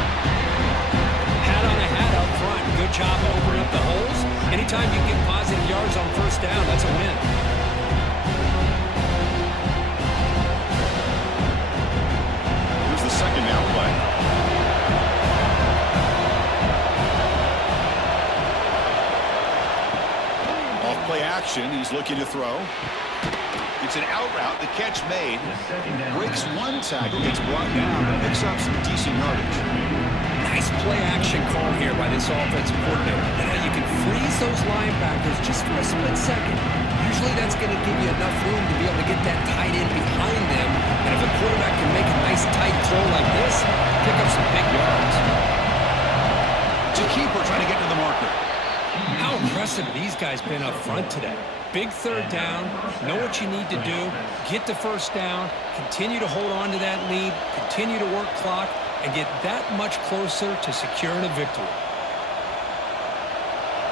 Hat on a hat up front. Good job opening up the holes. Anytime you get positive yards on first down, that's a win. Here's the 2nd down play. Off play action. He's looking to throw. It's an out route. The catch made. Breaks one tackle. Gets brought down. Picks up some decent yardage. Nice play-action call here by this offensive coordinator. Now you can freeze those linebackers just for a split second. Usually that's going to give you enough room to be able to get that tight end behind them. And if a quarterback can make a nice tight throw like this, pick up some big yards. It's a keeper trying to get to the marker. How impressive these guys been up front today. Big 3rd down, know what you need to do, get the first down, continue to hold on to that lead, continue to work clock, and get that much closer to securing a victory.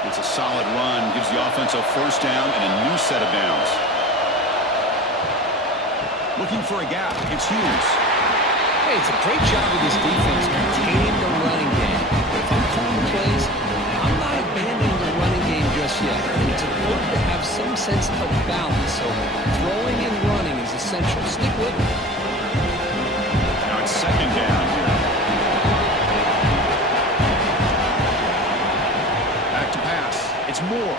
It's a solid run. Gives the offense a first down and a new set of downs. Looking for a gap. It's Hughes. Hey, it's a great job of this defense containing the running game. But if I'm calling plays, I'm not abandoning the running game just yet. And it's important to have some sense of balance. So throwing and running is essential. Stick with it. Now it's 2nd down here. Back to pass. It's Moore.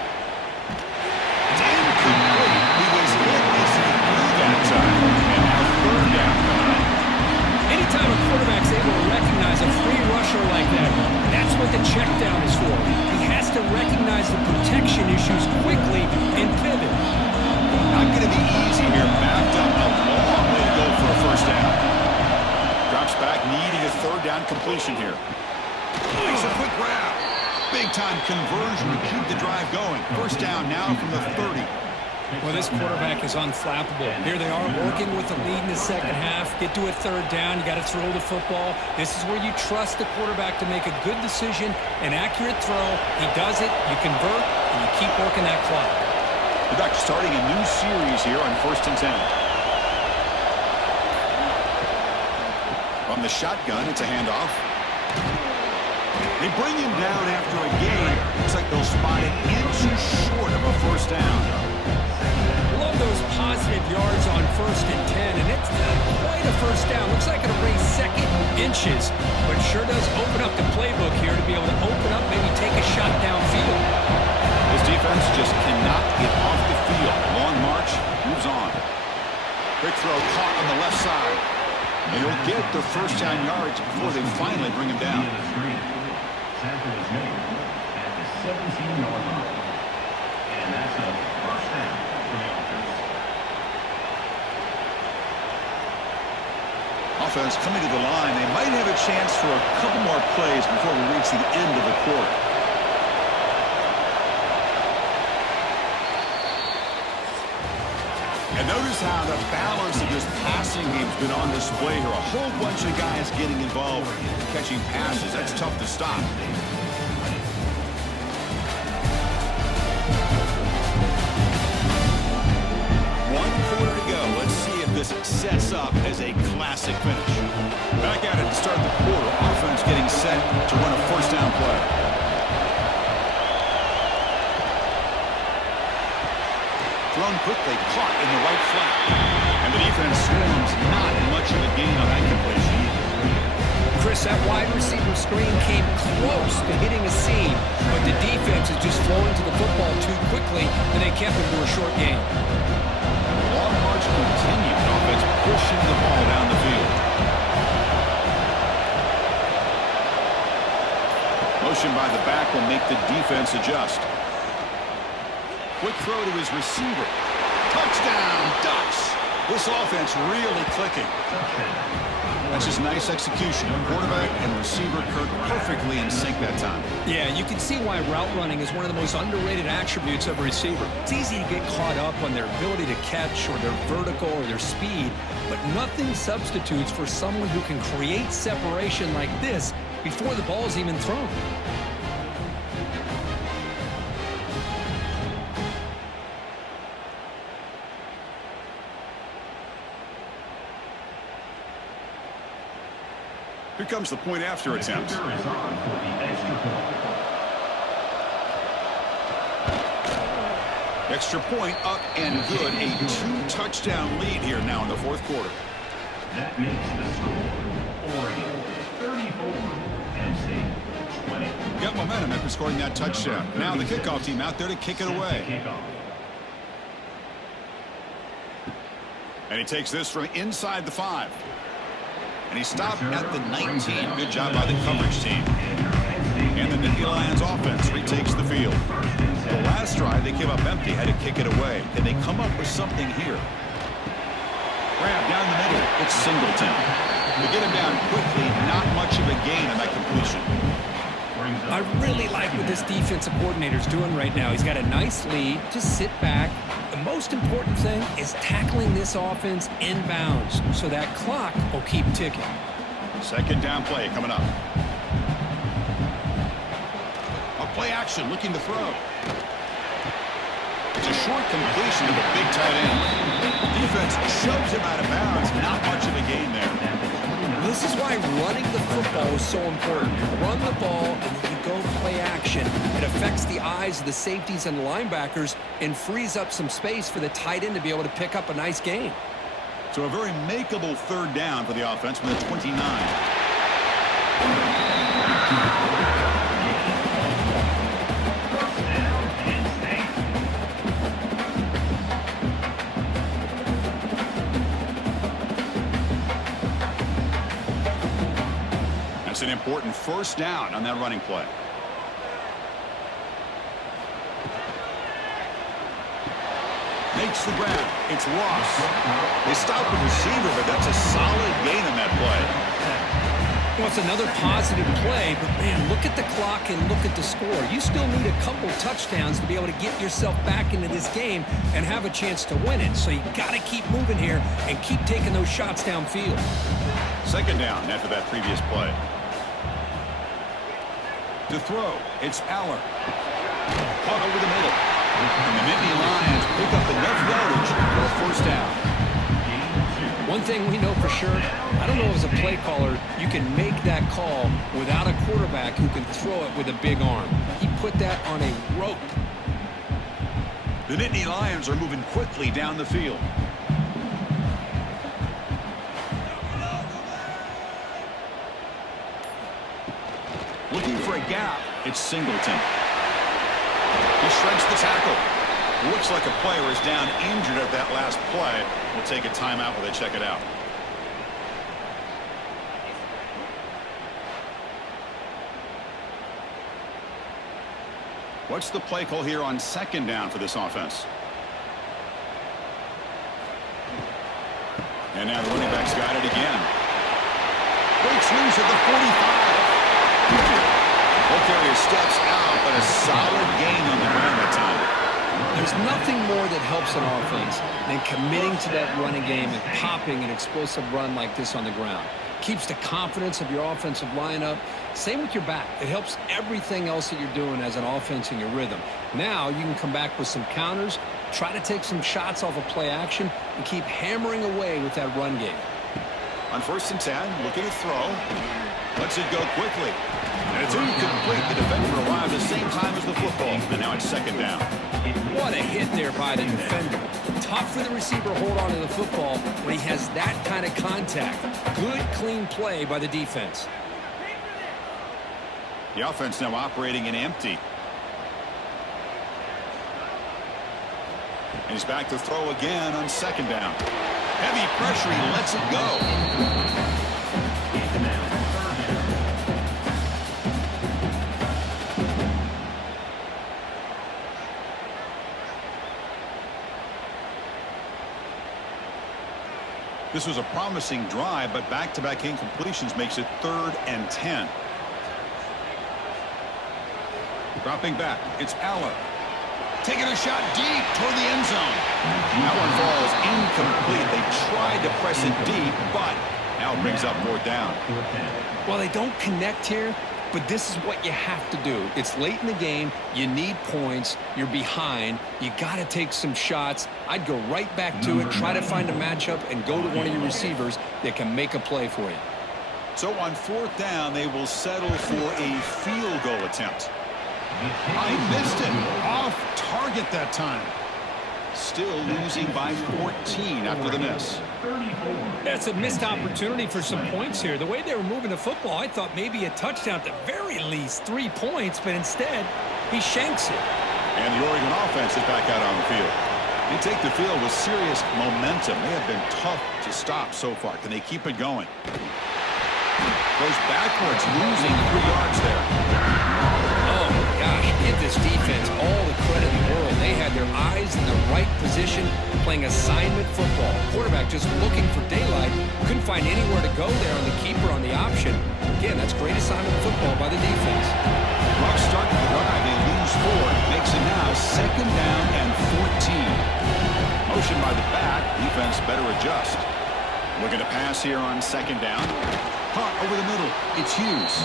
It's incomplete. He was hit as he threw that time. And now 3rd down. Anytime a quarterback's able to recognize a free rusher like that, that's what the check down is for. He has to recognize the protection issues quickly and pivot. Not going to be easy here. Backed up a long way to go for a first down. Drops back, needing a 3rd down completion here. Makes a quick grab. Big-time conversion to keep the drive going. First down now from the 30. Well, this quarterback is unflappable. Here they are working with the lead in the second half. Get to a 3rd down. You got to throw the football. This is where you trust the quarterback to make a good decision, an accurate throw. He does it, you convert, and you keep working that clock. The Ducks starting a new series here on 1st and 10. From the shotgun, it's a handoff. They bring him down after a gain. Looks like they'll spot it inches short of a first down. Love those positive yards on 1st and 10, and it's not quite a first down. Looks like it'll bring 2nd inches, but sure does open up the playbook here to be able to open up, maybe take a shot downfield. This defense just cannot get off the field. Long march, moves on. Quick throw caught on the left side. They'll get the first down yards before they finally bring him down. Tackle is made at the 17-yard line. And that's a first down for the offense. Offense coming to the line. They might have a chance for a couple more plays before we reach the end of the quarter. And notice how the balance of this passing game's been on display here. A whole bunch of guys getting involved, catching passes. That's tough to stop. classic finish. Back at it to start the quarter. Offense getting set to run a first down play. Thrown quickly, caught in the right flat. And the defense swarms, not much of a gain on that completion. Chris, that wide receiver screen came close to hitting a seam, but the defense is just flowing to the football too quickly, and they kept it to a short game. The long march continued. Offense pushing the ball down the field. Motion by the back will make the defense adjust. Quick throw to his receiver. Touchdown, Ducks. This offense really clicking. That's just nice execution. Quarterback and receiver Kirk perfectly in sync that time. Yeah, you can see why route running is one of the most underrated attributes of a receiver. It's easy to get caught up on their ability to catch or their vertical or their speed, but nothing substitutes for someone who can create separation like this before the ball is even thrown. Here comes the point after attempt. Extra point up and good. A 2-touchdown lead here now in the fourth quarter. That makes the score Oregon 34, Penn State 20. Got momentum after scoring that touchdown. Now the kickoff team out there to kick it away. And he takes this from inside the 5. And he stopped at the 19. Good job by the coverage team. And the Nittany Lions offense retakes the field. The last drive, they came up empty, had to kick it away. Can they come up with something here? Grab down the middle. It's Singleton. They get him down quickly. Not much of a gain on that completion. I really like what this defensive coordinator is doing right now. He's got a nice lead. Just sit back. The most important thing is tackling this offense inbounds so that clock will keep ticking. Second down play coming up. A play action looking to throw. It's a short completion to the big tight end. Defense shoves him out of bounds. Not much of a gain there. This is why running the football is so important. Run the ball, and then you go play action. It affects the eyes of the safeties and the linebackers and frees up some space for the tight end to be able to pick up a nice gain. So a very makeable third down for the offense from the 29. That's an important first down on that running play. Makes the grab. It's Ross. They stop the receiver, but that's a solid gain on that play. Well, it's another positive play, but man, look at the clock and look at the score. You still need a couple touchdowns to be able to get yourself back into this game and have a chance to win it. So you got to keep moving here and keep taking those shots downfield. Second down after that previous play. To throw, it's Aller. Caught over the middle. And the Nittany Lions pick up enough yardage for a first down. One thing we know for sure, I don't know as a play caller, you can make that call without a quarterback who can throw it with a big arm. He put that on a rope. The Nittany Lions are moving quickly down the field. Looking for a gap, it's Singleton. He shreds the tackle. Looks like a player is down injured at that last play. We'll take a timeout while they check it out. What's the play call here on second down for this offense? And now the running back's got it again. Breaks loose at the 45. Ball carrier steps out, but a solid gain on the ground that time. There's nothing more that helps an offense than committing to that running game and popping an explosive run like this on the ground. Keeps the confidence of your offensive lineup. Same with your back. It helps everything else that you're doing as an offense in your rhythm. Now you can come back with some counters, try to take some shots off of play action, and keep hammering away with that run game. On 1st and 10, looking to throw. Lets it go quickly. And it's incomplete. The defender arrived at the same time as the football. And now it's 2nd down. What a hit there by the defender. Tough for the receiver to hold on to the football when he has that kind of contact. Good, clean play by the defense. The offense now operating in empty. And he's back to throw again on 2nd down. Heavy pressure. He lets it go. This was a promising drive, but back-to-back incompletions makes it 3rd and 10. Dropping back, it's Aller. Taking a shot deep toward the end zone. That one falls incomplete. They tried to press it deep, but now it brings up 4th down. Well, they don't connect here, but this is what you have to do. It's late in the game. You need points. You're behind. You got to take some shots. I'd go right back to it, try to find a matchup, and go to one of your receivers that can make a play for you. So on 4th down, they will settle for a field goal attempt. I missed it. Off target that time. Still losing by 14 after the miss. That's a missed opportunity for some points here. The way they were moving the football, I thought maybe a touchdown at the very least, 3 points, but instead, he shanks it. And the Oregon offense is back out on the field. They take the field with serious momentum. They have been tough to stop so far. Can they keep it going? Goes backwards, losing 3 yards there. Oh, gosh, give this defense all the credit in the world. They had their eyes in the right position, playing assignment football. Quarterback just looking for daylight. Couldn't find anywhere to go there on the keeper on the option. Again, that's great assignment football by the defense. Rough start to the drive. They lose 4. Makes it now 2nd down and 14. Motion by the back. Defense better adjust. Looking to pass here on 2nd down. Caught over the middle. It's Hughes.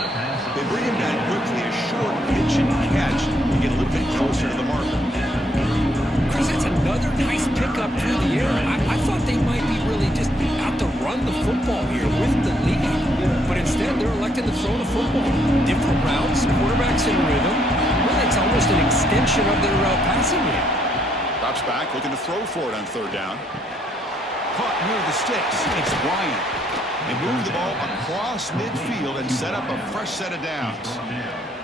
They bring him down quickly. A short pitch and catch to get a little bit closer to the marker. Chris, it's another nice pickup through the air. I thought they might be really just out to run the football here with the lead. But instead, they're electing to throw the football. Different routes, quarterbacks in rhythm. Really, it's almost an extension of their passing game. Drops back, looking to throw for it on 3rd down. Caught near the sticks. It's Bryant. They move the ball across midfield and set up a fresh set of downs.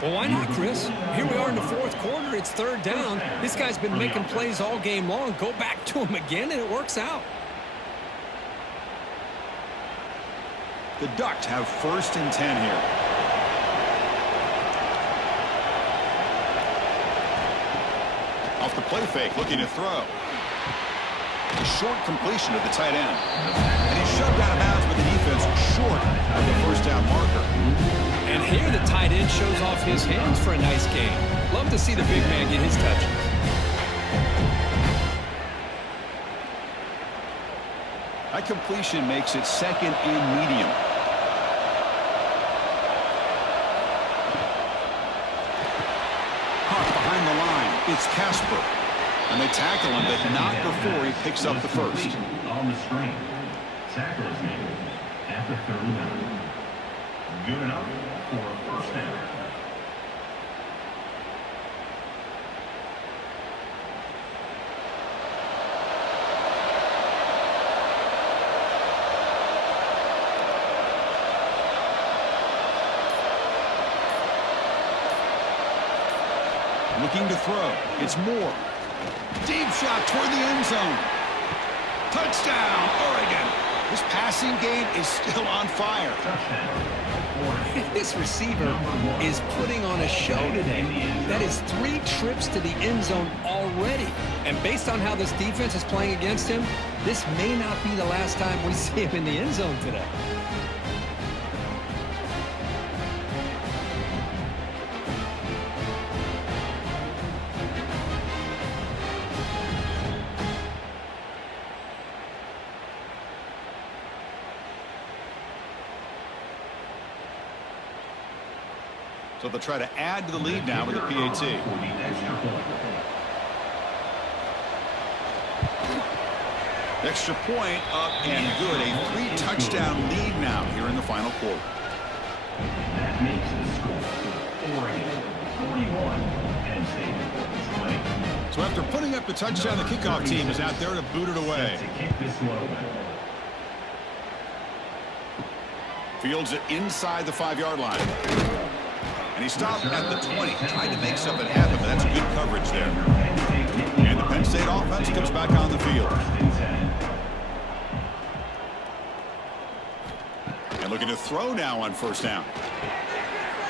Well, why not, Chris? Here we are in the 4th quarter. It's 3rd down. This guy's been making plays all game long. Go back to him again, and it works out. The Ducks have 1st and 10 here. Off the play fake, looking to throw. A short completion to the tight end. And he's shoved out of bounds with the defense short of the 1st down marker. And here the tight end shows off his hands for a nice game. Love to see the big man get his touches. That completion makes it 2nd and medium. Caught behind the line. It's Casper. And they tackle him, but not before he picks up the 1st. On the screen. Tackle is made at the 39. Good enough for a 1st down. Looking to throw. It's Moore. Deep shot toward the end zone. Touchdown, Oregon. This passing game is still on fire. This receiver is putting on a show today. That is 3 trips to the end zone already. And based on how this defense is playing against him, this may not be the last time we see him in the end zone today. So they'll try to add to the lead now with a PAT. Extra point up and good. A 3-touchdown lead now here in the final quarter. That makes the score Oregon 41, Penn State 20. So after putting up the touchdown, the kickoff team is out there to boot it away. To kick this one away. Fields it inside the 5-yard line. And he stopped at the 20, trying to make something happen, but that's good coverage there. And the Penn State offense comes back on the field. And looking to throw now on first down.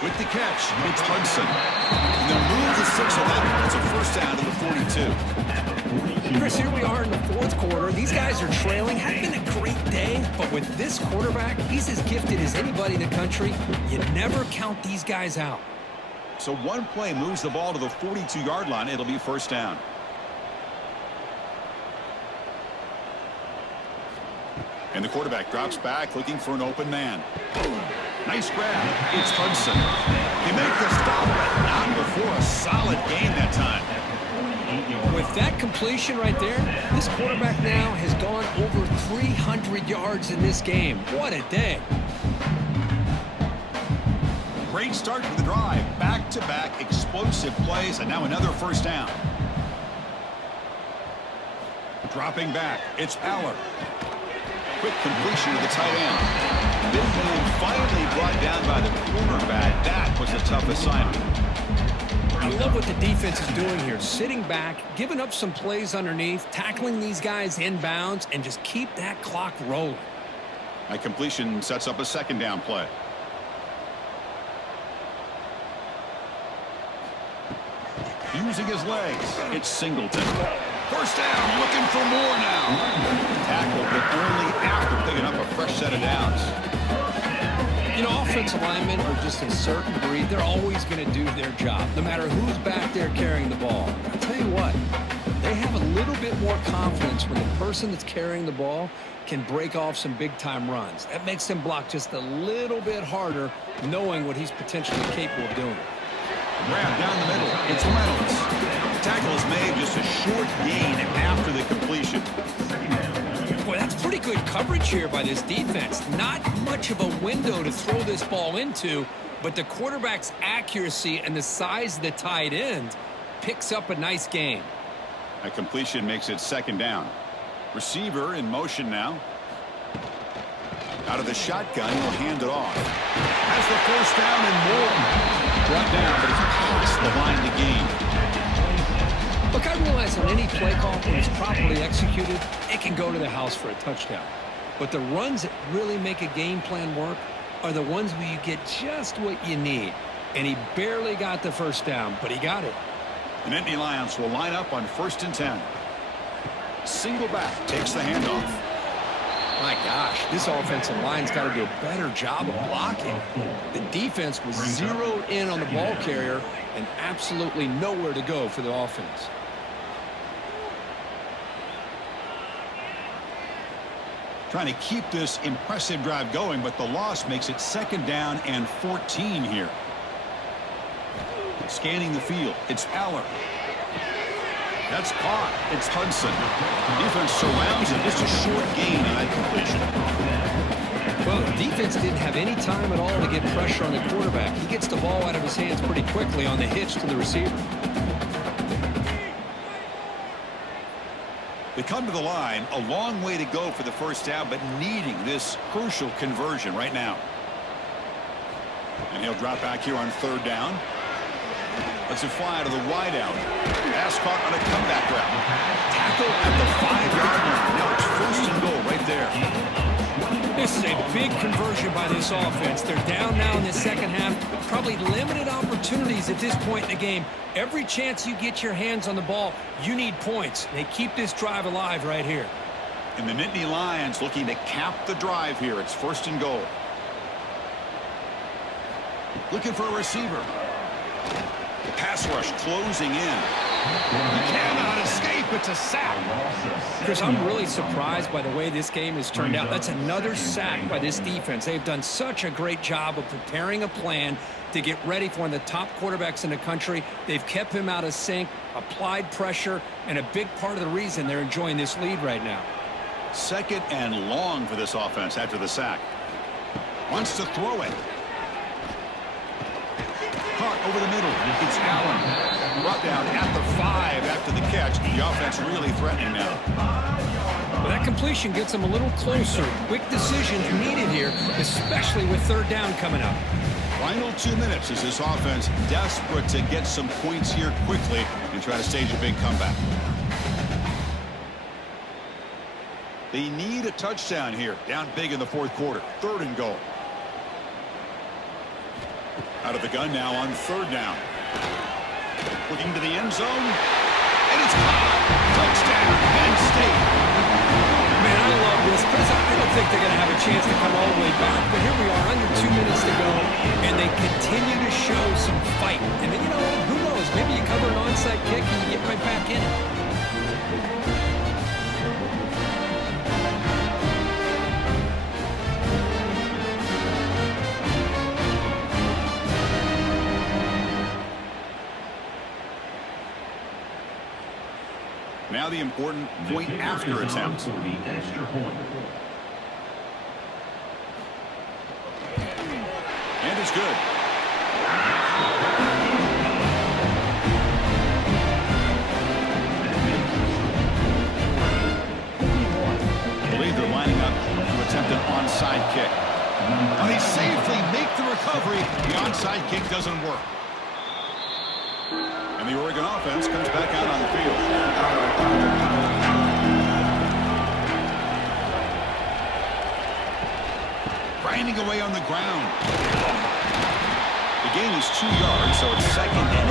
With the catch, it's Hudson. And they'll move to 6-11. It's a first down to the 42. Chris, here we are in the fourth quarter. These guys are trailing. Hadn't been a great day, but with this quarterback, he's as gifted as anybody in the country. You never count these guys out. So one play moves the ball to the 42-yard line. It'll be first down. And the quarterback drops back looking for an open man. Nice grab. It's Hudson. He makes the stop, but not before a solid gain that time. With that completion right there, this quarterback now has gone over 300 yards in this game. What a day. Great start to the drive. Back-to-back explosive plays, and now another first down. Dropping back, it's Aller. Quick completion to the tight end. Big move finally brought down by the quarterback. That was a tough assignment. I love what the defense is doing here. Sitting back, giving up some plays underneath, tackling these guys inbounds, and just keep that clock rolling. That completion sets up a second down play. Using his legs, it's Singleton. First down, looking for more now. Tackle, but only after picking up a fresh set of downs. You know, offensive linemen are just a certain breed. They're always going to do their job, no matter who's back there carrying the ball. I'll tell you what, they have a little bit more confidence when the person that's carrying the ball can break off some big-time runs. That makes them block just a little bit harder, knowing what he's potentially capable of doing. Grab down the middle. It's Reynolds. Tackle is made, just a short gain after the completion. Boy, that's pretty good coverage here by this defense. Not much of a window to throw this ball into, but the quarterback's accuracy and the size of the tight end picks up a nice gain. That completion makes it second down. Receiver in motion now. Out of the shotgun, he'll hand it off. Has the first down and more. Brought down, but it's past the line to gain. Look, I realize on any play call, when it's properly executed, it can go to the house for a touchdown. But the runs that really make a game plan work are the ones where you get just what you need. And he barely got the first down, but he got it. The Nittany Lions will line up on 1st and 10. Single back takes the handoff. My gosh, this offensive line's got to do a better job of blocking. The defense was zeroed in on the ball carrier and absolutely nowhere to go for the offense. Trying to keep this impressive drive going, but the loss makes it second down and 14 here. Scanning the field, it's Aller. That's caught. It's Hudson. Defense surrounds him. Just a short gain on that completion. Well, the defense didn't have any time at all to get pressure on the quarterback. He gets the ball out of his hands pretty quickly on the hitch to the receiver. They come to the line, a long way to go for the first down, but needing this crucial conversion right now. And he'll drop back here on 3rd down. Lets it fly to the wideout. Pass caught on a comeback route. Tackle at the 5-yard line. Now it's 1st and goal right there. This is a big conversion by this offense. They're down now in the second half. Probably limited opportunities at this point in the game. Every chance you get your hands on the ball, you need points. They keep this drive alive right here. And the Nittany Lions looking to cap the drive here. It's 1st and goal. Looking for a receiver. The pass rush closing in. He cannot escape. It's a sack. Chris, I'm really surprised by the way this game has turned out. That's another sack by this defense. They've done such a great job of preparing a plan to get ready for one of the top quarterbacks in the country. They've kept him out of sync, applied pressure, and a big part of the reason they're enjoying this lead right now. Second and long for this offense after the sack. Wants to throw it. Caught over the middle. It's Allen. Brought down at the 5 after the catch. The offense really threatening now. Well, that completion gets them a little closer. Quick decisions needed here, especially with third down coming up. Final 2 minutes as this offense desperate to get some points here quickly and try to stage a big comeback. They need a touchdown here. Down big in the fourth quarter. 3rd and goal. Out of the gun now on 3rd down. Looking to the end zone. And it's caught. Touchdown, Penn State. Man, I love this. Chris, I don't think they're going to have a chance to come all the way back. But here we are, under 2 minutes to go. And they continue to show some fight. And then, you know, who knows? Maybe you cover an onside kick and you get right back in it. Now the important point after attempt. And it's good. I believe they're lining up to attempt an onside kick. Now they safely make the recovery. The onside kick doesn't work. And the Oregon offense comes back out on the field. Grinding away on the ground. The gain is 2 yards, so it's 2nd and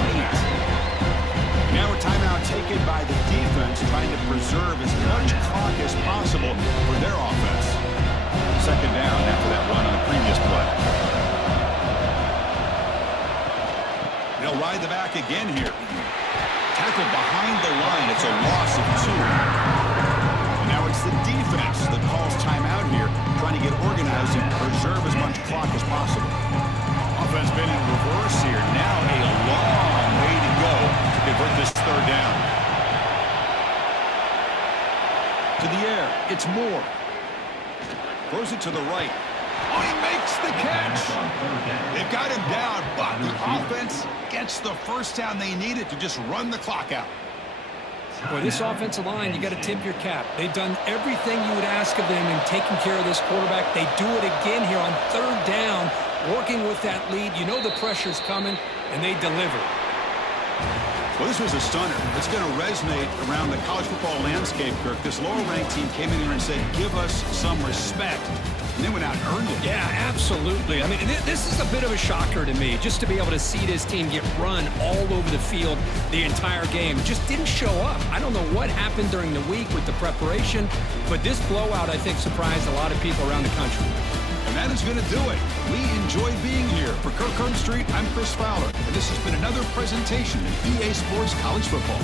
8. Now a timeout taken by the defense, trying to preserve as much clock as possible for their offense. 2nd down after that run on the previous play. They'll ride the back again here. Tackled behind the line. It's a loss of 2. And now it's the defense that calls timeout here, trying to get organized and preserve as much clock as possible. Offense been in reverse here. Now a long way to go to convert this 3rd down. To the air. It's Moore. Throws it to the right. Oh, he makes the catch. They've got him down, but the offense gets the first down they needed to just run the clock out. Boy, this offensive line, you got to tip your cap. They've done everything you would ask of them in taking care of this quarterback. They do it again here on 3rd down, working with that lead. You know the pressure's coming, and they deliver. Well, this was a stunner. It's going to resonate around the college football landscape, Kirk. This lower-ranked team came in here and said, give us some respect. And they went out and earned it. Yeah, absolutely. I mean, this is a bit of a shocker to me, just to be able to see this team get run all over the field the entire game. Just didn't show up. I don't know what happened during the week with the preparation, but this blowout, I think, surprised a lot of people around the country. And that is going to do it. We enjoyed being here. For Kirk Street, I'm Chris Fowler. And this has been another presentation of EA Sports College Football.